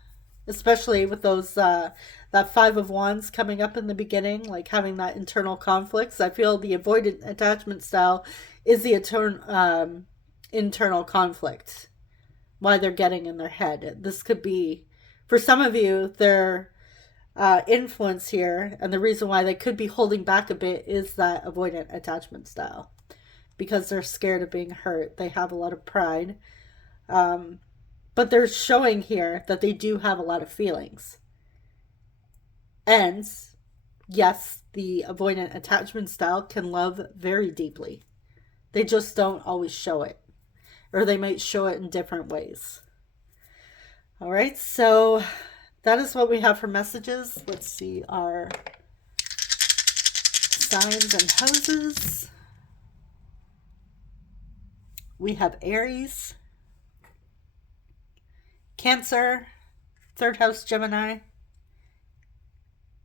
especially with those that Five of Wands coming up in the beginning, like having that internal conflicts. I feel the avoidant attachment style is the internal conflict, why they're getting in their head. This could be, for some of you, their influence here, and the reason why they could be holding back a bit is that avoidant attachment style, because they're scared of being hurt. They have a lot of pride, but they're showing here that they do have a lot of feelings. And yes, the avoidant attachment style can love very deeply. They just don't always show it, or they might show it in different ways. All right, so that is what we have for messages. Let's see our signs and houses. We have Aries, Cancer, third house Gemini,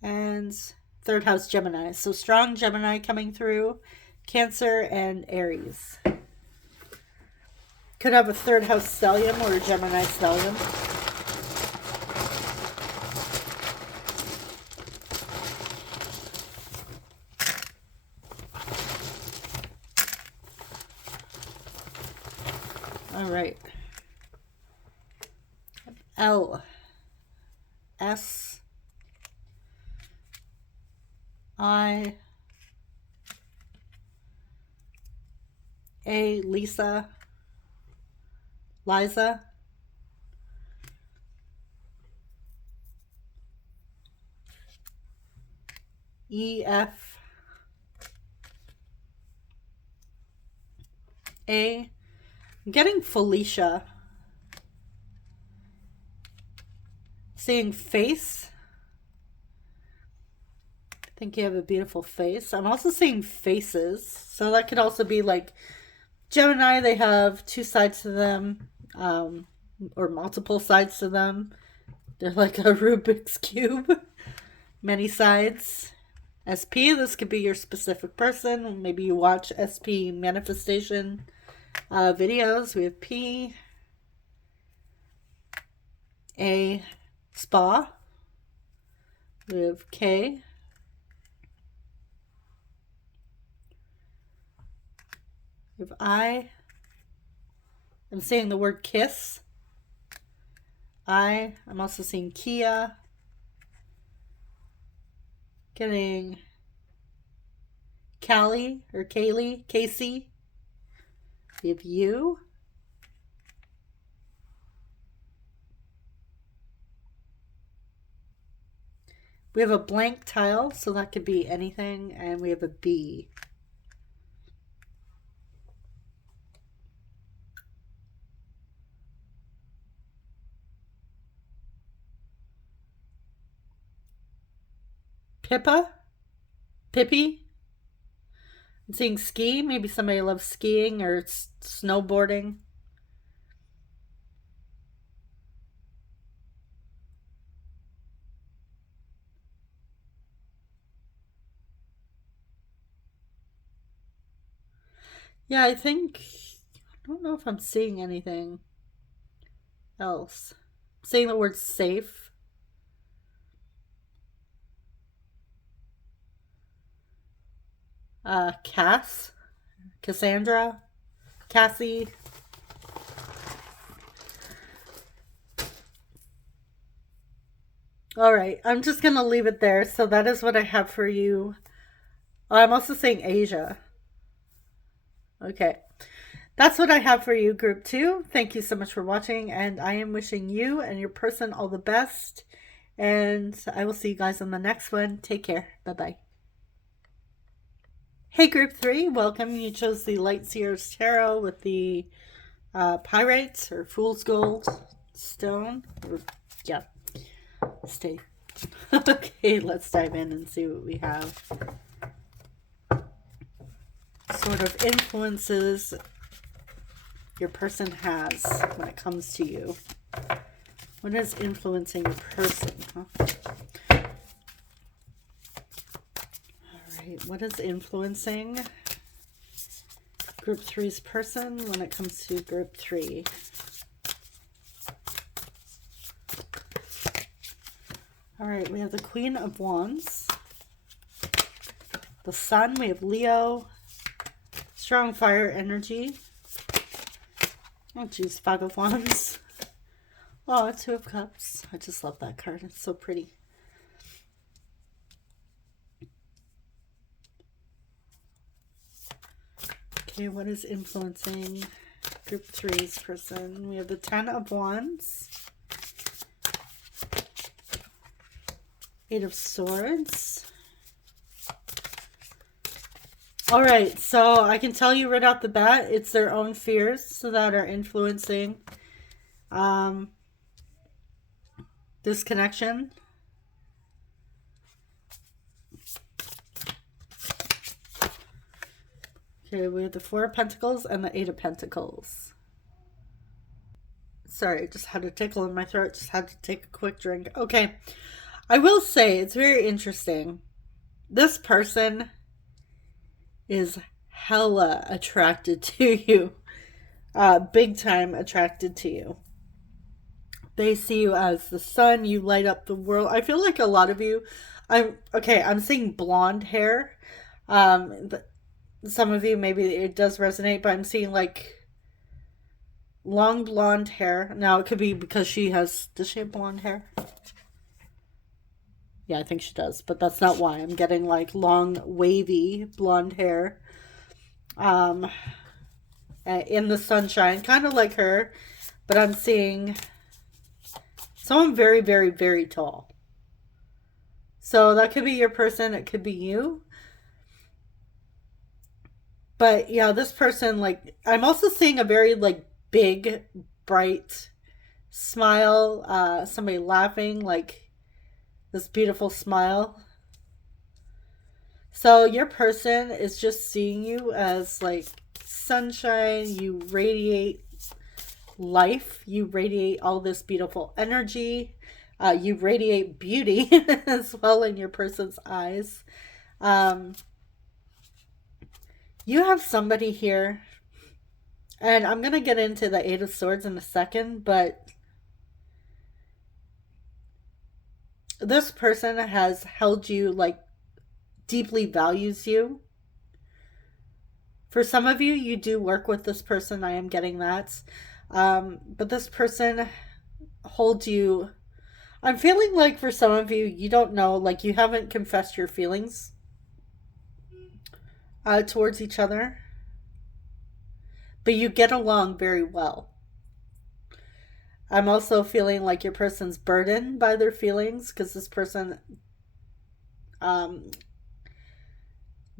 and third house Gemini. So strong Gemini coming through, Cancer and Aries. Could have a third house stellium or a Gemini stellium. All right. L S I A Lisa, Liza, E F A. I'm getting Felicia. Seeing face. I think you have a beautiful face. I'm also seeing faces. So that could also be like Gemini, they have two sides to them, or multiple sides to them. They're like a Rubik's Cube, many sides. SP, this could be your specific person. Maybe you watch SP manifestation videos. We have P, A, spa. We have K, we have I. I'm saying the word kiss. I'm also seeing Kia. Getting Callie or Kaylee, Casey. We have you. We have a blank tile, so that could be anything, and we have a B. Pippa? Pippi? I'm seeing ski. Maybe somebody loves skiing or snowboarding. Yeah, I don't know if I'm seeing anything else. I'm saying the word safe. Cassandra, Cassie. All right, I'm just going to leave it there. So that is what I have for you. Oh, I'm also saying Asia. Okay. That's what I have for you, Group 2. Thank you so much for watching, and I am wishing you and your person all the best. And I will see you guys on the next one. Take care. Bye-bye. Hey, Group 3. Welcome. You chose the Light Seers Tarot with the Pyrite or Fool's Gold stone. Yeah. Stay. Okay, let's dive in and see what we have. Sort of influences your person has when it comes to you. What is influencing your person? Huh? Alright, what is influencing Group 3's person when it comes to Group 3? Alright, we have the Queen of Wands. The Sun, we have Leo. Strong fire energy. Oh, geez, Five of Wands. Oh, Two of Cups. I just love that card. It's so pretty. Okay, what is influencing Group 3's person? We have the Ten of Wands. Eight of Swords. All right, so I can tell you right off the bat, it's their own fears that are influencing this connection. Okay, we have the Four of Pentacles and the Eight of Pentacles. Sorry, I just had a tickle in my throat. Just had to take a quick drink. Okay, I will say it's very interesting. This person is hella attracted to you. Big time attracted to you. They see you as the sun. You light up the world. I feel like a lot of you, I'm seeing blonde hair. Some of you, maybe it does resonate, but I'm seeing like long blonde hair. Now it could be because does she have blonde hair? Yeah, I think she does, but that's not why. I'm getting like long, wavy blonde hair. In the sunshine, kind of like her, but I'm seeing someone very, very, very tall. So that could be your person. It could be you. But yeah, this person, like, I'm also seeing a very like big, bright smile. Somebody laughing, like this beautiful smile. So your person is just seeing you as like sunshine. You radiate life. You radiate all this beautiful energy. You radiate beauty as well in your person's eyes. You have somebody here, and I'm going to get into the Eight of Swords in a second, but this person has held you, like, deeply values you. For some of you, you do work with this person. I am getting that. But this person holds you. I'm feeling like for some of you, you don't know, like you haven't confessed your feelings towards each other. But you get along very well. I'm also feeling like your person's burdened by their feelings because this person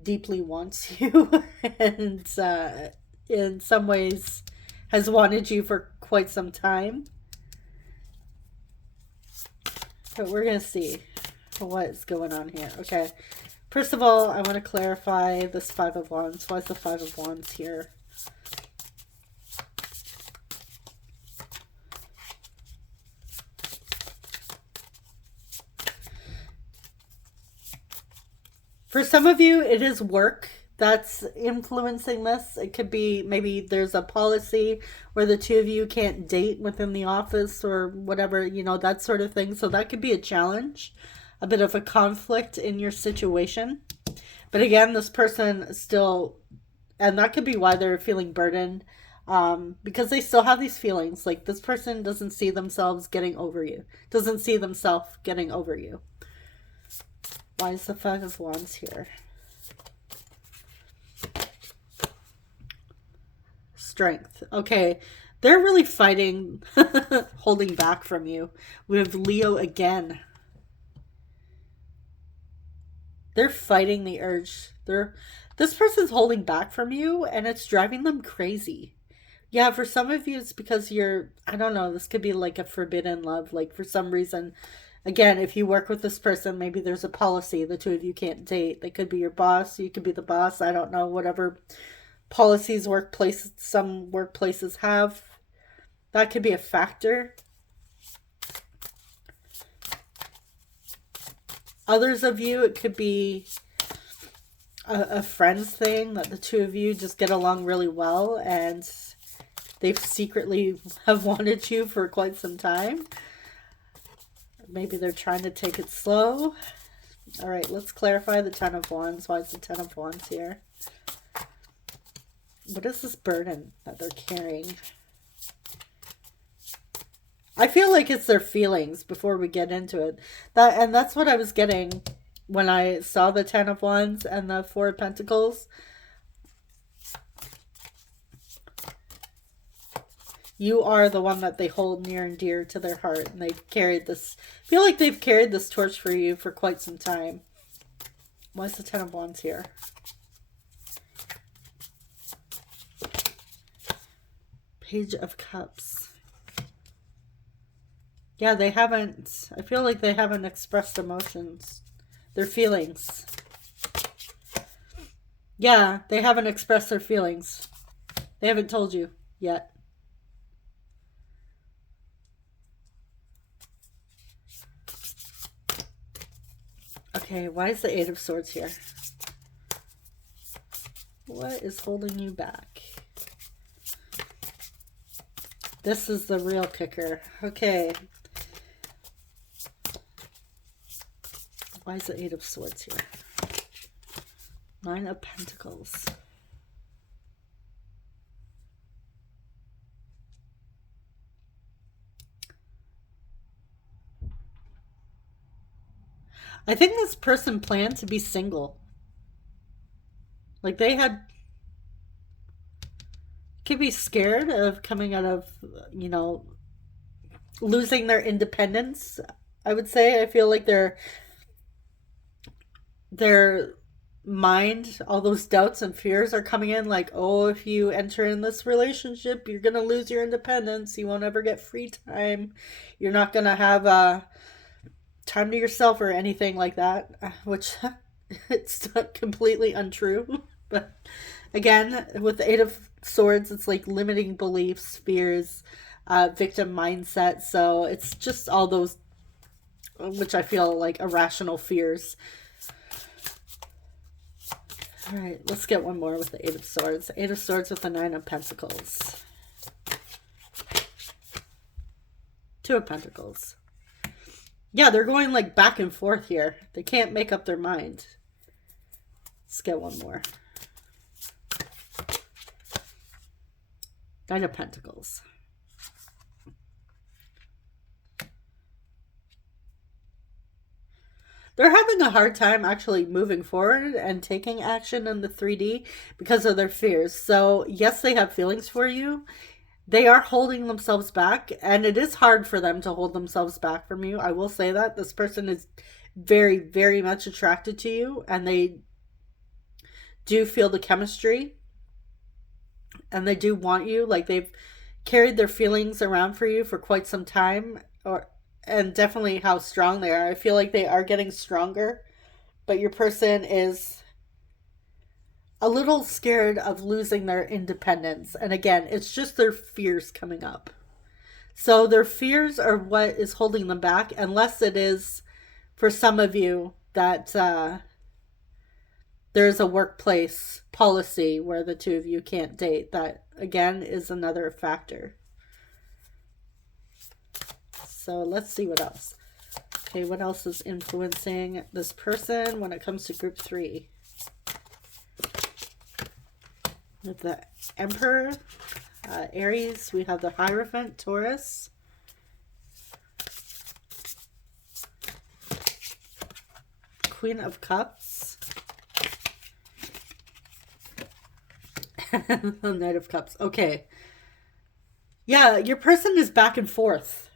deeply wants you and in some ways has wanted you for quite some time. But we're going to see what's going on here. Okay. First of all, I want to clarify this Five of Wands. Why is the Five of Wands here? For some of you, it is work that's influencing this. It could be maybe there's a policy where the two of you can't date within the office or whatever, you know, that sort of thing. So that could be a challenge, a bit of a conflict in your situation. But again, this person still, and that could be why they're feeling burdened, because they still have these feelings. Like this person doesn't see themselves getting over you, doesn't see themselves getting over you. Why is the Five of Wands here? Strength. Okay. They're really fighting, holding back from you. We have Leo again. They're fighting the urge. This person's holding back from you and it's driving them crazy. Yeah, for some of you, it's because you're, I don't know, this could be like a forbidden love. Like for some reason, again, if you work with this person, maybe there's a policy. The two of you can't date. They could be your boss. You could be the boss. I don't know. Whatever policies some workplaces have. That could be a factor. Others of you, it could be a friends thing that the two of you just get along really well and they've secretly have wanted you for quite some time. Maybe they're trying to take it slow. All right, let's clarify the Ten of Wands. Why is the Ten of Wands here? What is this burden that they're carrying? I feel like it's their feelings before we get into it. That's what I was getting when I saw the Ten of Wands and the Four of Pentacles. You are the one that they hold near and dear to their heart. And they've carried this, I feel like they've carried this torch for you for quite some time. Why is the Ten of Wands here? Page of Cups. Yeah, they haven't, I feel like they haven't expressed emotions. Their feelings. Yeah, they haven't expressed their feelings. They haven't told you yet. Okay, why is the Eight of Swords here? What is holding you back? This is the real kicker. Okay. Why is the Eight of Swords here? Nine of Pentacles. I think this person planned to be single. Like they could be scared of coming out of, you know, losing their independence. I would say, I feel like their mind, all those doubts and fears are coming in like, oh, if you enter in this relationship, you're going to lose your independence. You won't ever get free time. You're not going to have time to yourself or anything like that, which it's completely untrue. But again, with the Eight of Swords, it's like limiting beliefs, fears, victim mindset. So it's just all those, which I feel like irrational fears. All right, let's get one more with the Eight of Swords. Eight of Swords with the Nine of Pentacles. Two of Pentacles. Yeah, they're going like back and forth here. They can't make up their mind. Let's get one more. Nine of Pentacles. They're having a hard time actually moving forward and taking action in the 3D because of their fears. So yes, they have feelings for you. They are holding themselves back, and it is hard for them to hold themselves back from you. I will say that. This person is very, very much attracted to you, and they do feel the chemistry, and they do want you. Like, they've carried their feelings around for you for quite some time, and definitely how strong they are. I feel like they are getting stronger, but your person is a little scared of losing their independence. And again, it's just their fears coming up. So their fears are what is holding them back, unless it is, for some of you, that there's a workplace policy where the two of you can't date. That, again, is another factor. So let's see what else. Okay, what else is influencing this person when it comes to group 3? With the Emperor, Aries, we have the Hierophant, Taurus. Queen of Cups. The Knight of Cups. Okay. Yeah, your person is back and forth.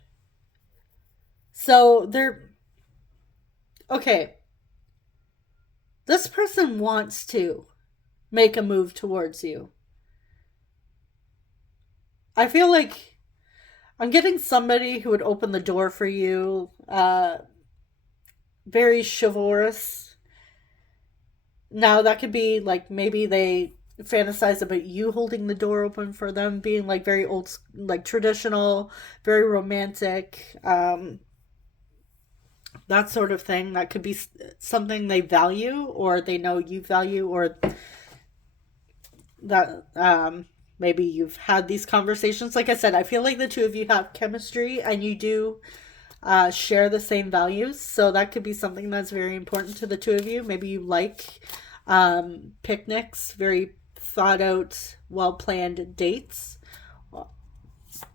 So they're... Okay. This person wants to make a move towards you. I feel like I'm getting somebody who would open the door for you. Very chivalrous. Now, that could be like maybe they fantasize about you holding the door open for them, being like very old, like traditional, very romantic, that sort of thing. That could be something they value, or they know you value, or that maybe you've had these conversations. Like I said, I feel like the two of you have chemistry, and you do share the same values. So that could be something that's very important to the two of you. Maybe you like picnics, very thought out, well planned dates.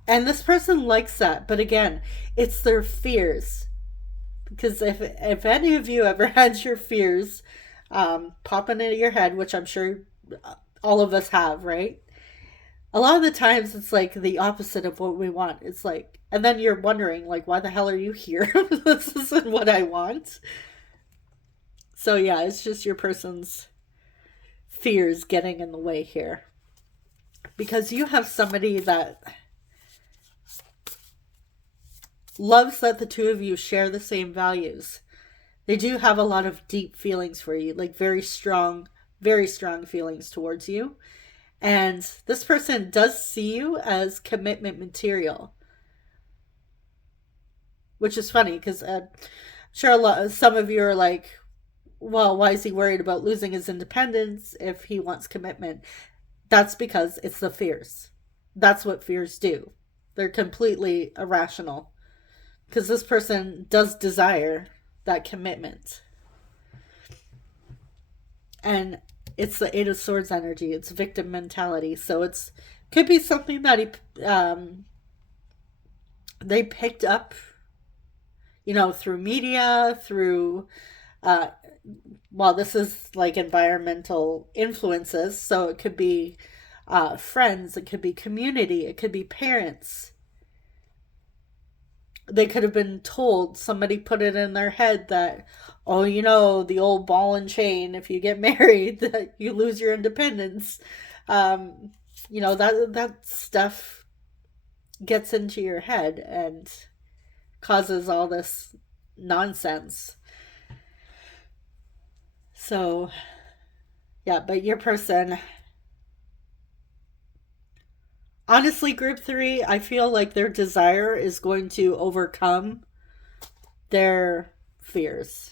And this person likes that. But again, it's their fears. Because if any of you ever had your fears popping into your head, which I'm sure all of us have, right? A lot of the times it's like the opposite of what we want. It's like, and then you're wondering, like, why the hell are you here? This isn't what I want. So yeah, it's just your person's fears getting in the way here. Because you have somebody that loves that the two of you share the same values. They do have a lot of deep feelings for you, like very strong feelings towards you. And this person does see you as commitment material, which is funny because sure, some of you are like, well, why is he worried about losing his independence if he wants commitment? That's because it's the fears. That's what fears do. They're completely irrational, because this person does desire that commitment. And it's the Eight of Swords energy. It's victim mentality. So it's could be something that they picked up, through media, through this is like environmental influences. So it could be friends, it could be community, it could be parents. They could have been told, somebody put it in their head that, the old ball and chain, if you get married, that you lose your independence. That stuff gets into your head and causes all this nonsense. So Yeah, but your person, honestly, group 3, I feel like their desire is going to overcome their fears.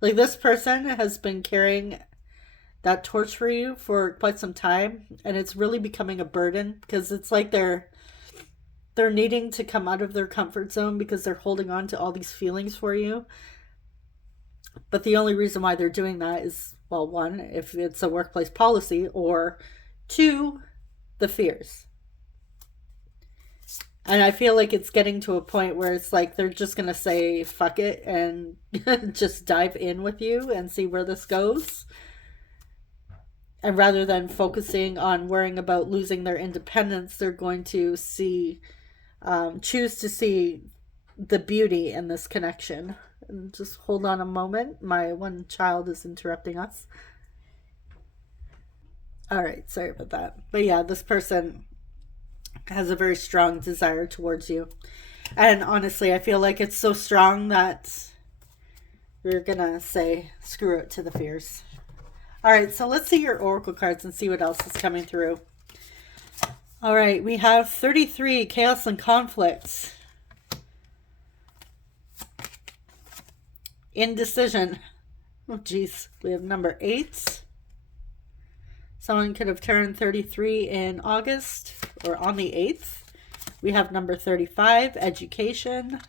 Like, this person has been carrying that torch for you for quite some time, and it's really becoming a burden because it's like they're needing to come out of their comfort zone because they're holding on to all these feelings for you. But the only reason why they're doing that is, well, one, if it's a workplace policy, or two, the fears. And I feel like it's getting to a point where it's like they're just going to say fuck it and just dive in with you and see where this goes. And rather than focusing on worrying about losing their independence, they're going to choose to see the beauty in this connection. And just hold on a moment. My one child is interrupting us. All right, sorry about that. But yeah, this person has a very strong desire towards you. And honestly, I feel like it's so strong that we're gonna say screw it to the fears. All right, so let's see your oracle cards and see what else is coming through. All right, we have 33, chaos and conflict. Indecision. Oh, geez. We have number 8. Someone could have turned 33 in August or on the 8th. We have number 35, education.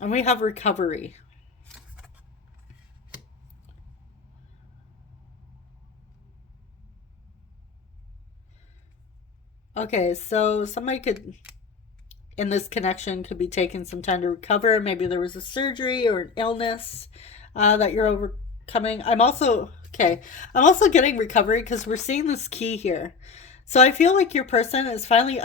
And we have recovery. Okay, so somebody could, in this connection, could be taking some time to recover. Maybe there was a surgery or an illness that you're overcoming. I'm also getting recovery because we're seeing this key here. So I feel like your person is finally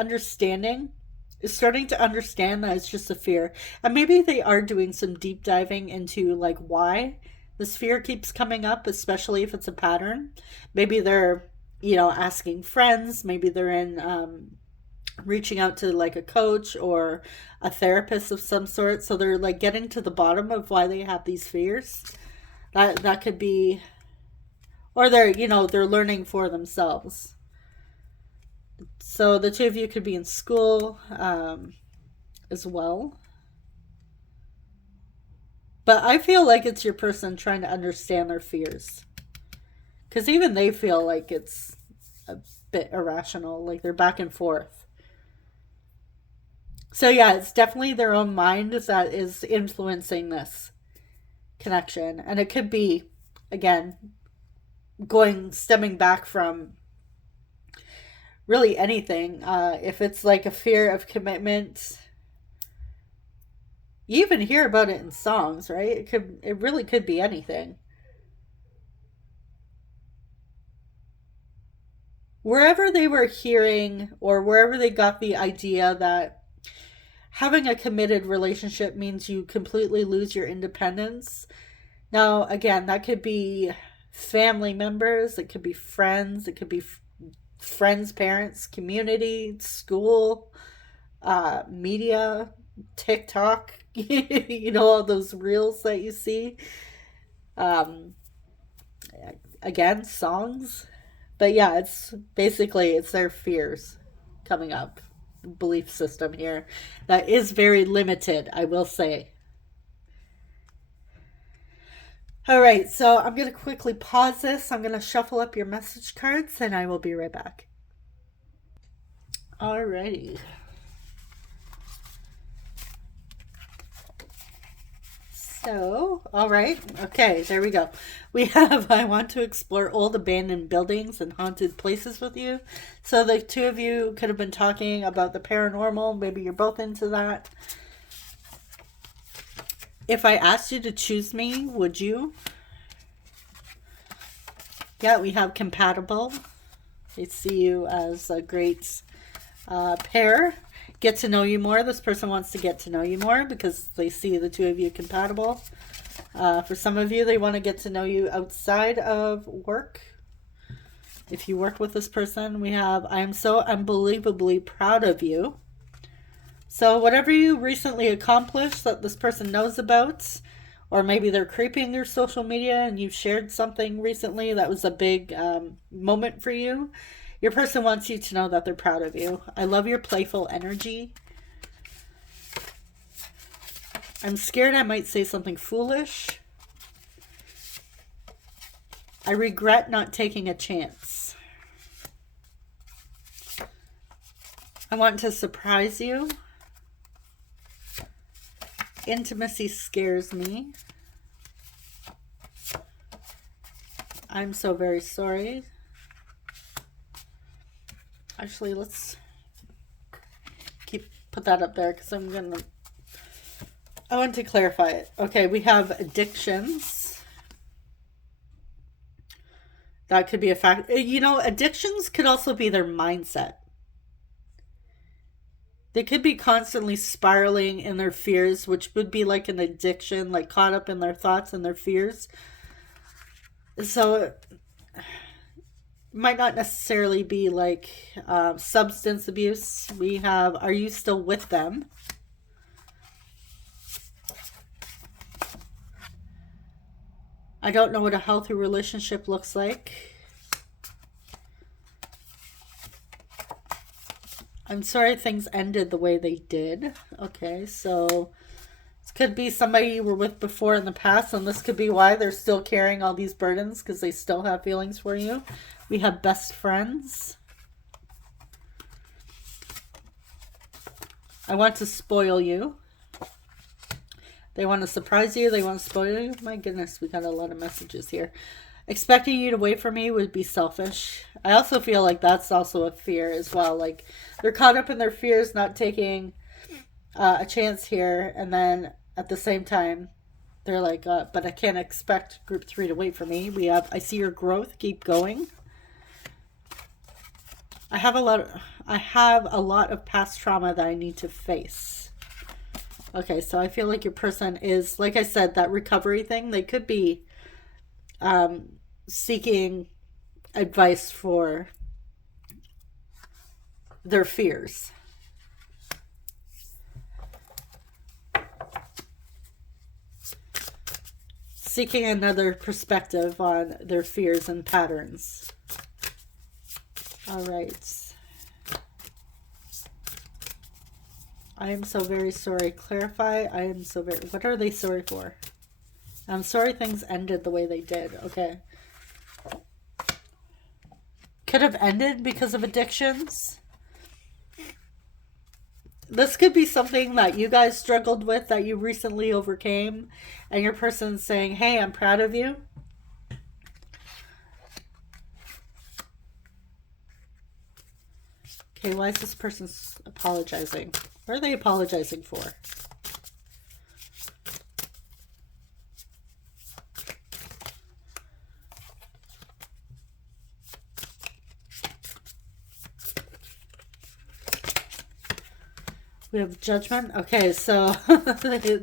starting to understand that it's just a fear. And maybe they are doing some deep diving into like why this fear keeps coming up, especially if it's a pattern. Maybe they're asking friends. Maybe they're in reaching out to like a coach or a therapist of some sort. So they're like getting to the bottom of why they have these fears. That could be, or they're learning for themselves. So the two of you could be in school as well. But I feel like it's your person trying to understand their fears. Because even they feel like it's a bit irrational, like they're back and forth. So yeah, it's definitely their own mind that is influencing this connection. And it could be, again, stemming back from really anything. If it's like a fear of commitment, you even hear about it in songs, right? It really could be anything. Wherever they were hearing or wherever they got the idea that having a committed relationship means you completely lose your independence. Now, again, that could be family members, it could be friends, it could be friends, parents, community, school, media, TikTok, all those reels that you see. Again, songs. But yeah, it's their fears coming up. Belief system here that is very limited, I will say. All right, so I'm going to quickly pause this. I'm going to shuffle up your message cards and I will be right back. Alrighty. So, all right. Okay, there we go. We have, I want to explore old abandoned buildings and haunted places with you. So the two of you could have been talking about the paranormal. Maybe you're both into that. If I asked you to choose me, would you? Yeah, we have compatible. They see you as a great pair. Get to know you more. This person wants to get to know you more because they see the two of you compatible. For some of you, they want to get to know you outside of work. If you work with this person, we have, I am so unbelievably proud of you. So whatever you recently accomplished that this person knows about, Or maybe they're creeping your social media and you've shared something recently that was a big moment for you. Your person wants you to know that they're proud of you. I love your playful energy. I'm scared I might say something foolish. I regret not taking a chance. I want to surprise you. Intimacy scares me. I'm so very sorry. Actually, let's put that up there because I want to clarify it. Okay, we have addictions. That could be a fact. You know, addictions could also be their mindset. They could be constantly spiraling in their fears, which would be like an addiction, like caught up in their thoughts and their fears. So it might not necessarily be like substance abuse. We have, are you still with them? I don't know what a healthy relationship looks like. I'm sorry things ended the way they did. Okay, so this could be somebody you were with before in the past, and this could be why they're still carrying all these burdens, because they still have feelings for you. We have best friends. I want to spoil you. They want to surprise you. They want to spoil you. My goodness, we got a lot of messages here. Expecting you to wait for me would be selfish. I also feel like that's also a fear as well. Like they're caught up in their fears, not taking a chance here. And then at the same time, they're like, but I can't expect group 3 to wait for me. We have, I see your growth. Keep going. I have a lot of past trauma that I need to face. Okay, so I feel like your person is, like I said, that recovery thing. They could be seeking advice for their fears. Seeking another perspective on their fears and patterns. All right. I am so very sorry. Clarify. I am so very... What are they sorry for? I'm sorry things ended the way they did. Okay. Could have ended because of addictions. This could be something that you guys struggled with that you recently overcame. And your person's saying, hey, I'm proud of you. Okay, why is this person apologizing? What are they apologizing for? We have judgment. Okay, so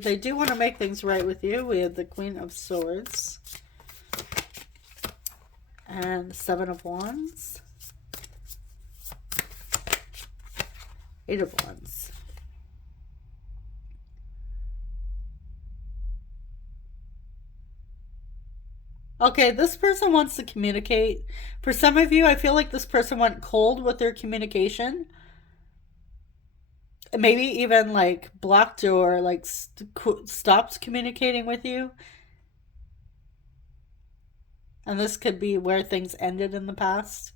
they do want to make things right with you. We have the Queen of Swords. And 7 of Wands. 8 of Wands. Okay, this person wants to communicate. For some of you, I feel like this person went cold with their communication. Maybe even like blocked or like stopped communicating with you. And this could be where things ended in the past.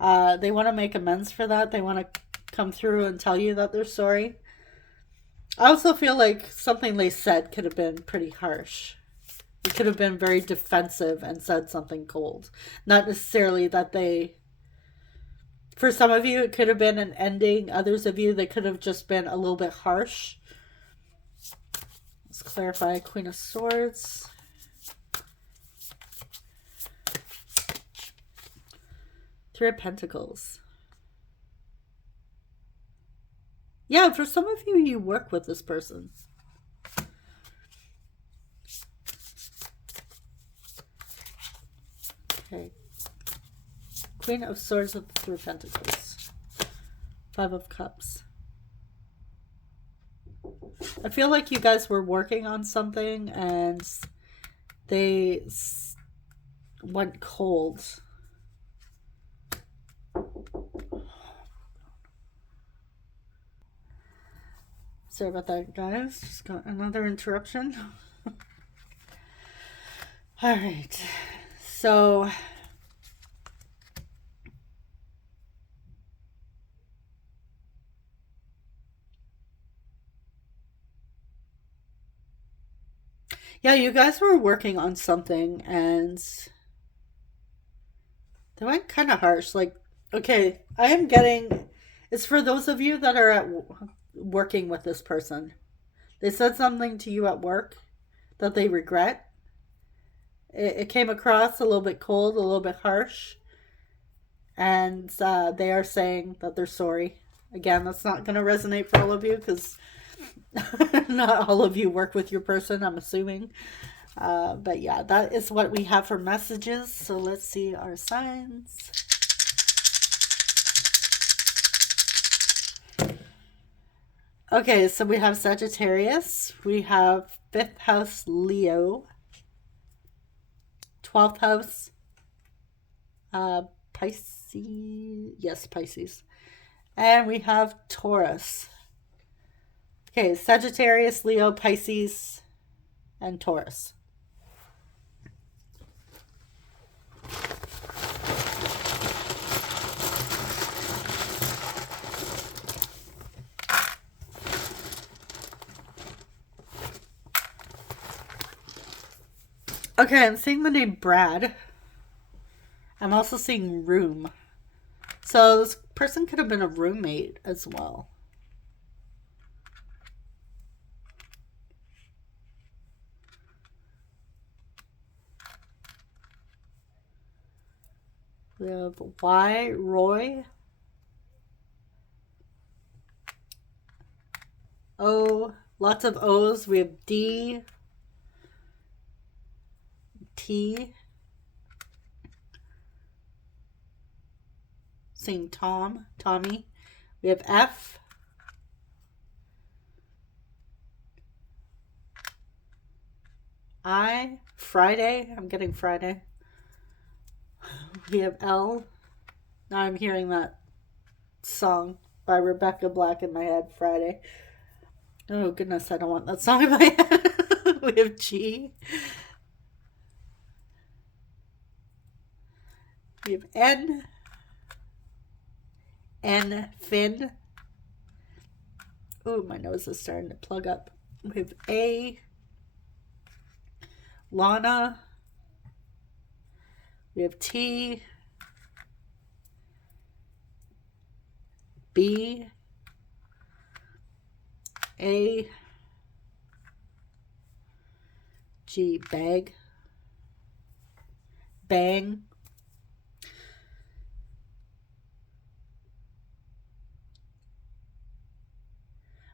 They want to make amends for that. They want to come through and tell you that they're sorry. I also feel like something they said could have been pretty harsh. It could have been very defensive and said something cold. Not necessarily that they... For some of you, it could have been an ending. Others of you, they could have just been a little bit harsh. Let's clarify. Queen of Swords. Three of Pentacles. Yeah, for some of you, you work with this person. Okay. Queen of Swords with the Three of Pentacles. 5 of Cups. I feel like you guys were working on something and They went cold. Sorry about that, guys. Just got another interruption. All right. So yeah, you guys were working on something and they went kind of harsh. Like, okay, I am getting, it's for those of you that are working with this person. They said something to you at work that they regret. It came across a little bit cold, a little bit harsh. And they are saying that they're sorry. Again, that's not going to resonate for all of you because not all of you work with your person, I'm assuming. But yeah, that is what we have for messages. So let's see our signs. Okay, so we have Sagittarius. We have 5th house Leo. 12th house Pisces. Yes, Pisces. And we have Taurus. Okay, Sagittarius, Leo, Pisces, and Taurus. Okay, I'm seeing the name Brad. I'm also seeing room. So this person could have been a roommate as well. We have Y, Roy. O, lots of O's. We have D, T. Seeing Tom, Tommy. We have F. I, Friday. I'm getting Friday. We have L. Now I'm hearing that song by Rebecca Black in my head, Friday. Oh goodness, I don't want that song in my head. We have G. We have N. N, Finn. Oh, my nose is starting to plug up. We have A. Lana. We have T. B. A. G, bag. Bang.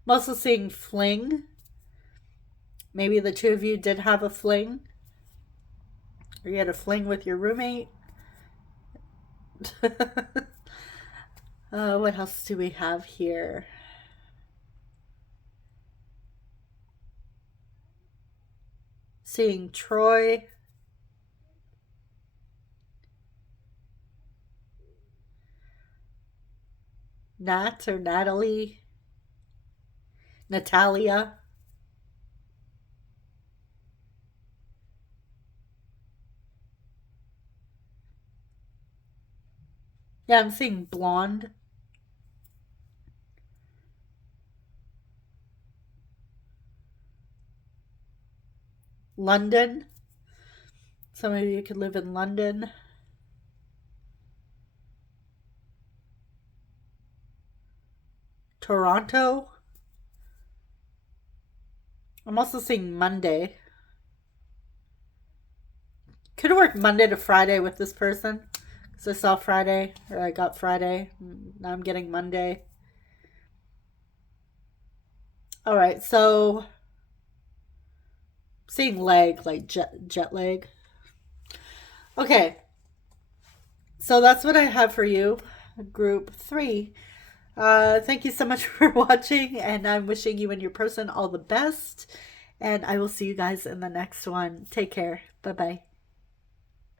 I'm also seeing fling. Maybe the two of you did have a fling. Or you had a fling with your roommate. What else do we have here? Seeing Troy. Nat or Natalie. Natalia. Yeah, I'm seeing blonde. London. Some of you could live in London. Toronto. I'm also seeing Monday. Could have worked Monday to Friday with this person. Because I saw Friday, or I got Friday. Now I'm getting Monday. Alright, so seeing leg, like jet lag. Okay. So that's what I have for you. Group 3. Thank you so much for watching, and I'm wishing you and your person all the best. And I will see you guys in the next one. Take care. Bye-bye.